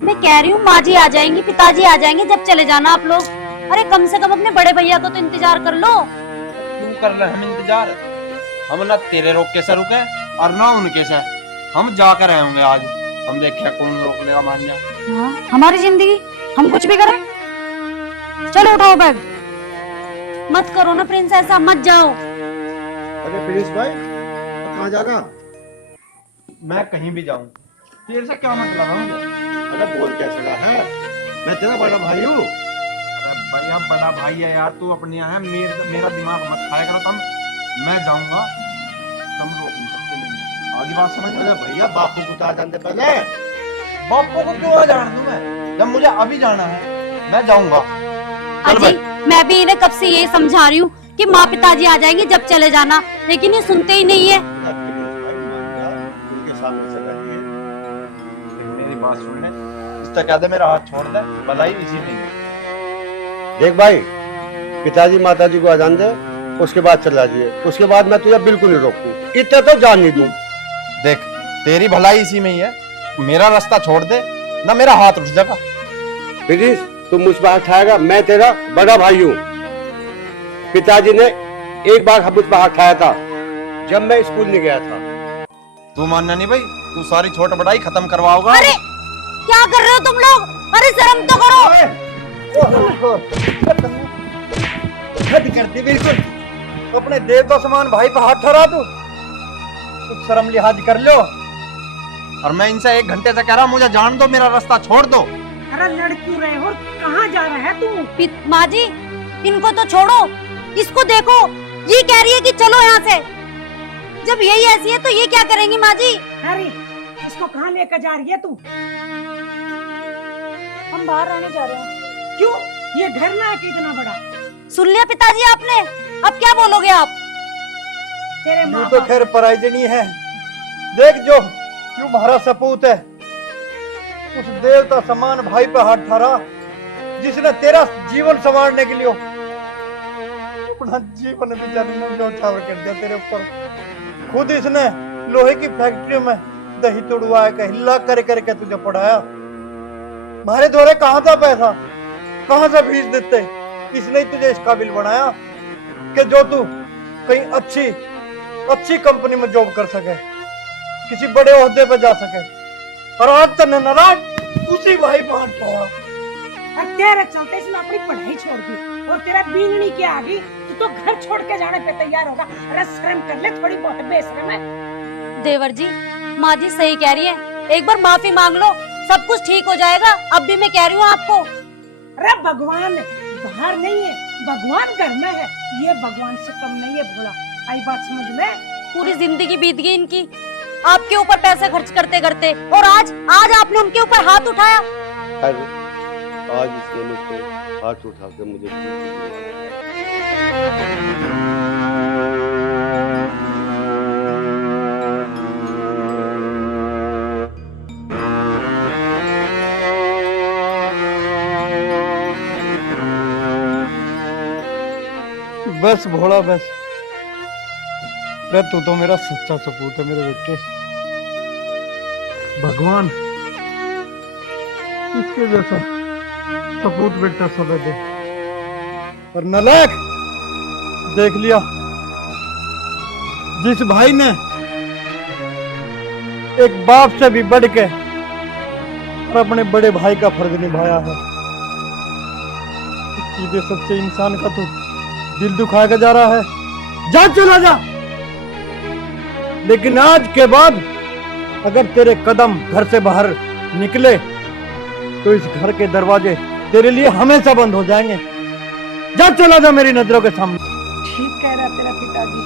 मैं कह रही हूँ माँ जी आ जाएंगी, पिताजी आ जाएंगे, जब चले जाना आप लोग। अरे कम से कम अपने बड़े भैया को तो इंतजार कर लो। क्यों कर रहे हम इंतजार? हम ना तेरे रोक के से रुके और ना उनके से। हम जाकर आए होंगे आज। हम देखे कौन रोक लेगा मान्या। हाँ, हमारी जिंदगी हम कुछ भी करें। चलो उठाओ बैग। मत करो ना प्रिंस, ऐसा मत जाओ। अरे प्रिंस भाई कहाँ जाएगा? मैं कहीं भी जाऊं, तेरे से क्या मतलब है मुझे? अरे बोल कैसे रहा है? मैं तेरा बड़ा भाई हूँ। अरे भैया बड़ा भाई है यार, तू अपने यहाँ है, मेरा दिमाग मत खाया कर। तुम मैं जाऊंगा, तुम रोक नहीं सकते नहीं। आगे बात समझ। अरे भैया बापू को उतार जानते पहले। बापू को क्यों आ जान दूं मैं? जब मुझे अभी जाना है मैं जाऊंगा। अजी, मैं भी इन्हें कब से यही समझा रही हूँ कि माँ पिताजी आ जाएंगे जब चले जाना, लेकिन ये सुनते ही नहीं है। उनके सामने से कहिए। मेरी बात सुन ले, इस तक कह दे मेरा हाथ छोड़ दे, भलाई इसी में है। देख भाई, पिताजी माताजी को अजान दे, उसके बाद चला जाइए। उसके बाद मैं तुझे बिल्कुल नहीं रोकूं, इतना तो जान नहीं दूं। देख तेरी भलाई इसी में ही है, मेरा रास्ता छोड़ दे ना मेरा हाथ रुक जाएगा। प्लीज तुम मुझ पर हाथ उठाएगा, मैं तेरा बड़ा भाई हूँ। पिताजी ने एक बार मुझ पर हाथ उठाया था जब मैं स्कूल नहीं गया था। तू मानना नहीं भाई, तू सारी छोट बड़ाई खत्म करवाओगा। अरे क्या कर रहे हो तुम लोग? अरे शर्म तो करो। हद करती बिल्कुल। अपने देवता समान भाई पर हाथ ठहरा तू। कुछ शर्म लिहाज कर लो। और मैं इनसे 1 घंटे से कह रहा हूँ मुझे जान दो, मेरा रास्ता छोड़ दो। अरे लड़ क्यों रहे हो? कहाँ जा रहा है तू? माँ जी, इनको तो छोड़ो, इसको देखो, ये कह रही है कि चलो यहाँ से। जब यही ऐसी है तो ये क्या करेंगी माँ जी? अरे इसको कहाँ लेकर जा रही है तू? हम बाहर रहने जा रहे हैं। क्यों? ये घर ना है कि इतना बड़ा? सुन लिया पिताजी आपने, अब क्या बोलोगे आप? तेरे तू माँ तो बाप खैर पराइजनी है। देख जो क्यों तुम्हारा सपूत है, उस देवता समान भाई पर हाथ ठहरा जिसने तेरा जीवन संवारने के लिए अपना जीवन बेचारी ने न्यौछावर कर दिया तेरे ऊपर। खुद इसने लोहे की फैक्ट्री में दही तुड़वाया का हिल्ला कर करके तुझे पढ़ाया। मारे द्वारे कहाँ था पैसा, कहाँ से फीस देते? इसने ही तुझे इस काबिल बनाया कि जो तू कहीं अच्छी कंपनी में जॉब कर सके, किसी बड़े ओहदे पर जा सके। और आज तने नाराज उसी भाई पर हाथ ठहरा। और तेरे चलते इसने अपनी पढ़ाई छोड़ दी और तेरा बीननी के आगे तू तो घर छोड़ के जाने पे तैयार होगा। अरे शर्म कर ले थोड़ी बहुत, बेशरम है। देवर जी, माँ जी सही कह रही है, एक बार माफी मांग लो, सब कुछ ठीक हो जाएगा। अब भी मैं कह रही हूँ आपको। अरे भगवान बाहर नहीं है, भगवान घर में है। ये भगवान से कम नहीं है भोला। आई बात समझ में? पूरी जिंदगी बीत गई इनकी आपके ऊपर पैसे खर्च करते करते, और आज आपने उनके ऊपर हाथ उठाया। अरे आज इसने मुझ पे हाथ उठा के मुझे बस भोला बस। अरे तू तो मेरा सच्चा सपूत है मेरे बेटे। भगवान इसके जैसा सपूत बेटा सोने दे। और नलायक देख लिया, जिस भाई ने एक बाप से भी बढ़ के और अपने बड़े भाई का फर्ज निभाया है, सीधे सच्चे इंसान का तू दिल दुखा के जा रहा है, जा चला जा। लेकिन आज के बाद अगर तेरे कदम घर से बाहर निकले तो इस घर के दरवाजे तेरे लिए हमेशा बंद हो जाएंगे। जा चला जा मेरी नजरों के सामने। ठीक कह रहा तेरा पिताजी।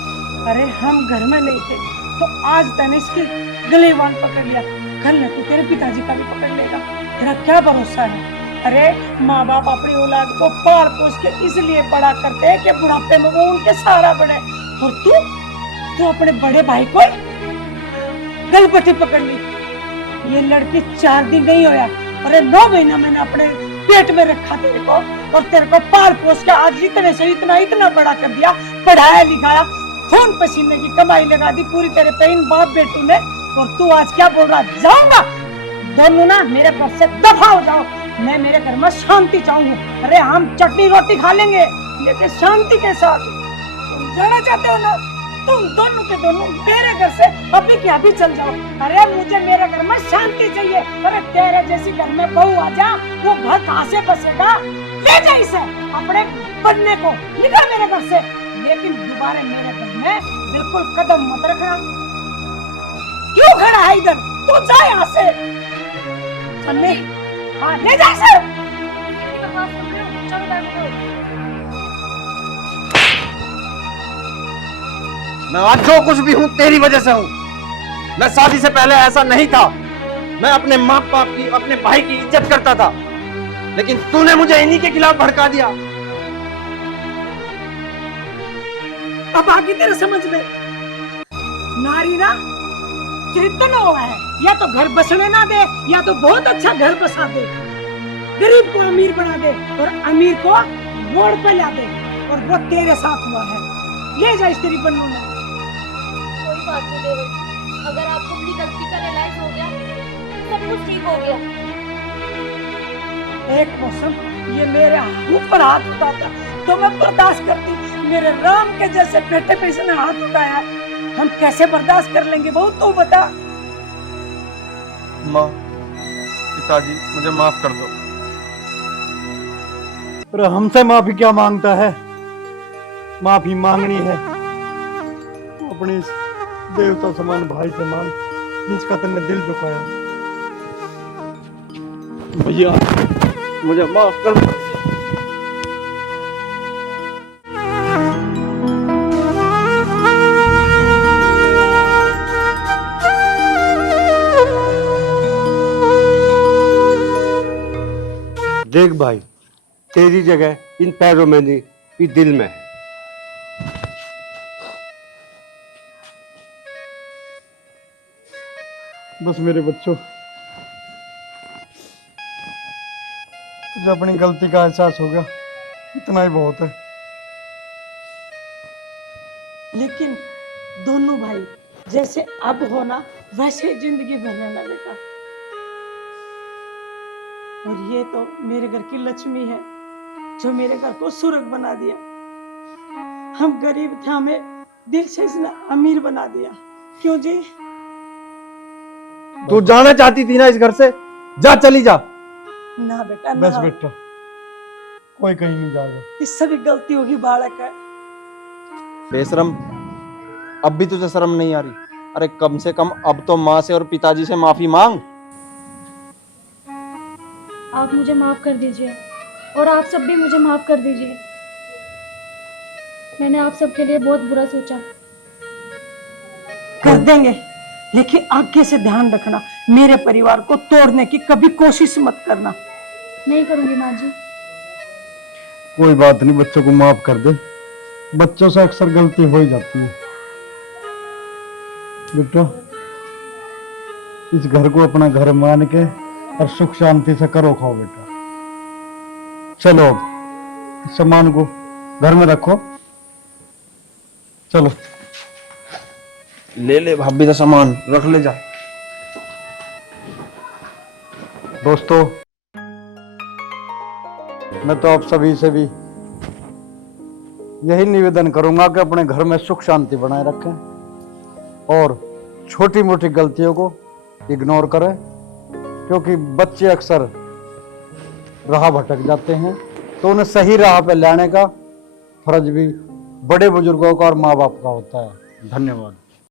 अरे हम घर में नहीं थे तो आज तनिष की गले वाल पकड़ लिया, कल न तो तेरे पिताजी का भी पकड़ लेगा। तेरा क्या भरोसा है? अरे माँ बाप अपनी औलाद को पाल पोस के इसलिए बड़ा करते हैं कि बुढ़ापे में वो उनके सहारा बने, और तू अपने बड़े भाई को गलपटी पकड़ ली। ये लड़की 4 दिन नहीं होया, अरे 9 महीना मैंने अपने पेट में रखा तेरे को, और तेरे को पाल पोस के आज इतने से इतना बड़ा कर दिया, पढ़ाया लिखाया, खून पसीने की कमाई लगा दी पूरी तेरे पे इन बाप बेटू ने, और तू आज क्या बोल रहा? जाऊंगा दोनों ना मेरे घर से दफा हो जाओ, मैं मेरे घर में शांति चाहूंगी। अरे हम चटनी रोटी खा लेंगे लेकिन शांति के साथ। तुम जाना चाहते हो ना, तुम दोनों के दोनों मेरे घर से अभी के अभी चल जाओ। अरे मुझे मेरे घर में शांति चाहिए। अरे तेरे जैसी घर में बहू आ जा, वो घर कहाँ से बसेगा? ले जा इसे अपने बनने को, निकल मेरे घर से, लेकिन दोबारा मेरे घर में बिल्कुल कदम मत रखना। क्यों खड़ा है इधर? तू जा यहाँ से। चलने, हाँ ले जा इसे। मैं आज जो कुछ भी हूं तेरी वजह से हूं। मैं शादी से पहले ऐसा नहीं था। मैं अपने माँ बाप की, अपने भाई की इज्जत करता था, लेकिन तूने मुझे इन्हीं के खिलाफ भड़का दिया। अब आगे तेरे समझ में, नारी ना चैतन्य हुआ है, या तो घर बसने ना दे या तो बहुत अच्छा घर बसा दे, गरीब को अमीर बना दे और अमीर को मोड़ पे ला दे, और वो तेरे साथ हुआ है। ले जा इस तेरी बन्नू ने। कोई बात नहीं देवर जी, अगर आपको अपनी गलती का रियलाइज हो गया सब कुछ ठीक हो गया। एक मौसम ये मेरे ऊपर हाथ उठाता तो मैं बर्दाश्त करती, मेरे राम के जैसे बेटे पे इसने हाथ उठाया, हम कैसे बर्दाश्त कर लेंगे? बहू तू बता। माँ, पिताजी मुझे माफ कर दो। अरे हमसे माफी क्या मांगता है? माफी मांगनी है तो अपने इस देवता समान भाई से मांग, जिसका तुमने दिल दुखाया। भैया मुझे माफ कर दो। देख भाई, तेरी जगह इन पैरों में नहीं, इस दिल में है। बस मेरे बच्चों, तुझे अपनी गलती का एहसास होगा, इतना ही बहुत है। लेकिन दोनों भाई जैसे अब होना वैसे जिंदगी भर रहना बेटा। और ये तो मेरे घर की लक्ष्मी है जो मेरे घर को सुर्ग बना दिया। हम गरीब थे, हमें दिल से इसने अमीर बना दिया। क्यों जी? तू जाना चाहती थी ना इस घर से, जा चली जा। ना बेटा बस ना, बेटा, कोई कहीं नहीं जाएगा। इससे भी गलती होगी, बालक है। बेशरम, अब भी तुझे शर्म नहीं आ रही? अरे कम से कम अब तो माँ से और पिताजी से माफी मांग। आप मुझे माफ कर दीजिए और आप सब भी मुझे माफ कर दीजिए। मैंने आप सबके लिए बहुत बुरा सोचा। कर देंगे, लेकिन आगे से ध्यान रखना, मेरे परिवार को तोड़ने की कभी कोशिश मत करना। नहीं करूंगी माँ जी। कोई बात नहीं, बच्चों को माफ कर दे। बच्चों से अक्सर गलती हो ही जाती है। बेटा, इस घर को अपना घर मान के और सुख शांति से करो खाओ बेटा। चलो अब सामान को घर में रखो, चलो। ले ले भाभी का सामान, रख ले जा। दोस्तों, मैं तो आप सभी से भी यही निवेदन करूंगा कि अपने घर में सुख शांति बनाए रखें और छोटी मोटी गलतियों को इग्नोर करें, क्योंकि बच्चे अक्सर राह भटक जाते हैं, तो उन्हें सही राह पर लाने का फर्ज भी बड़े बुजुर्गों का और माँ बाप का होता है। धन्यवाद।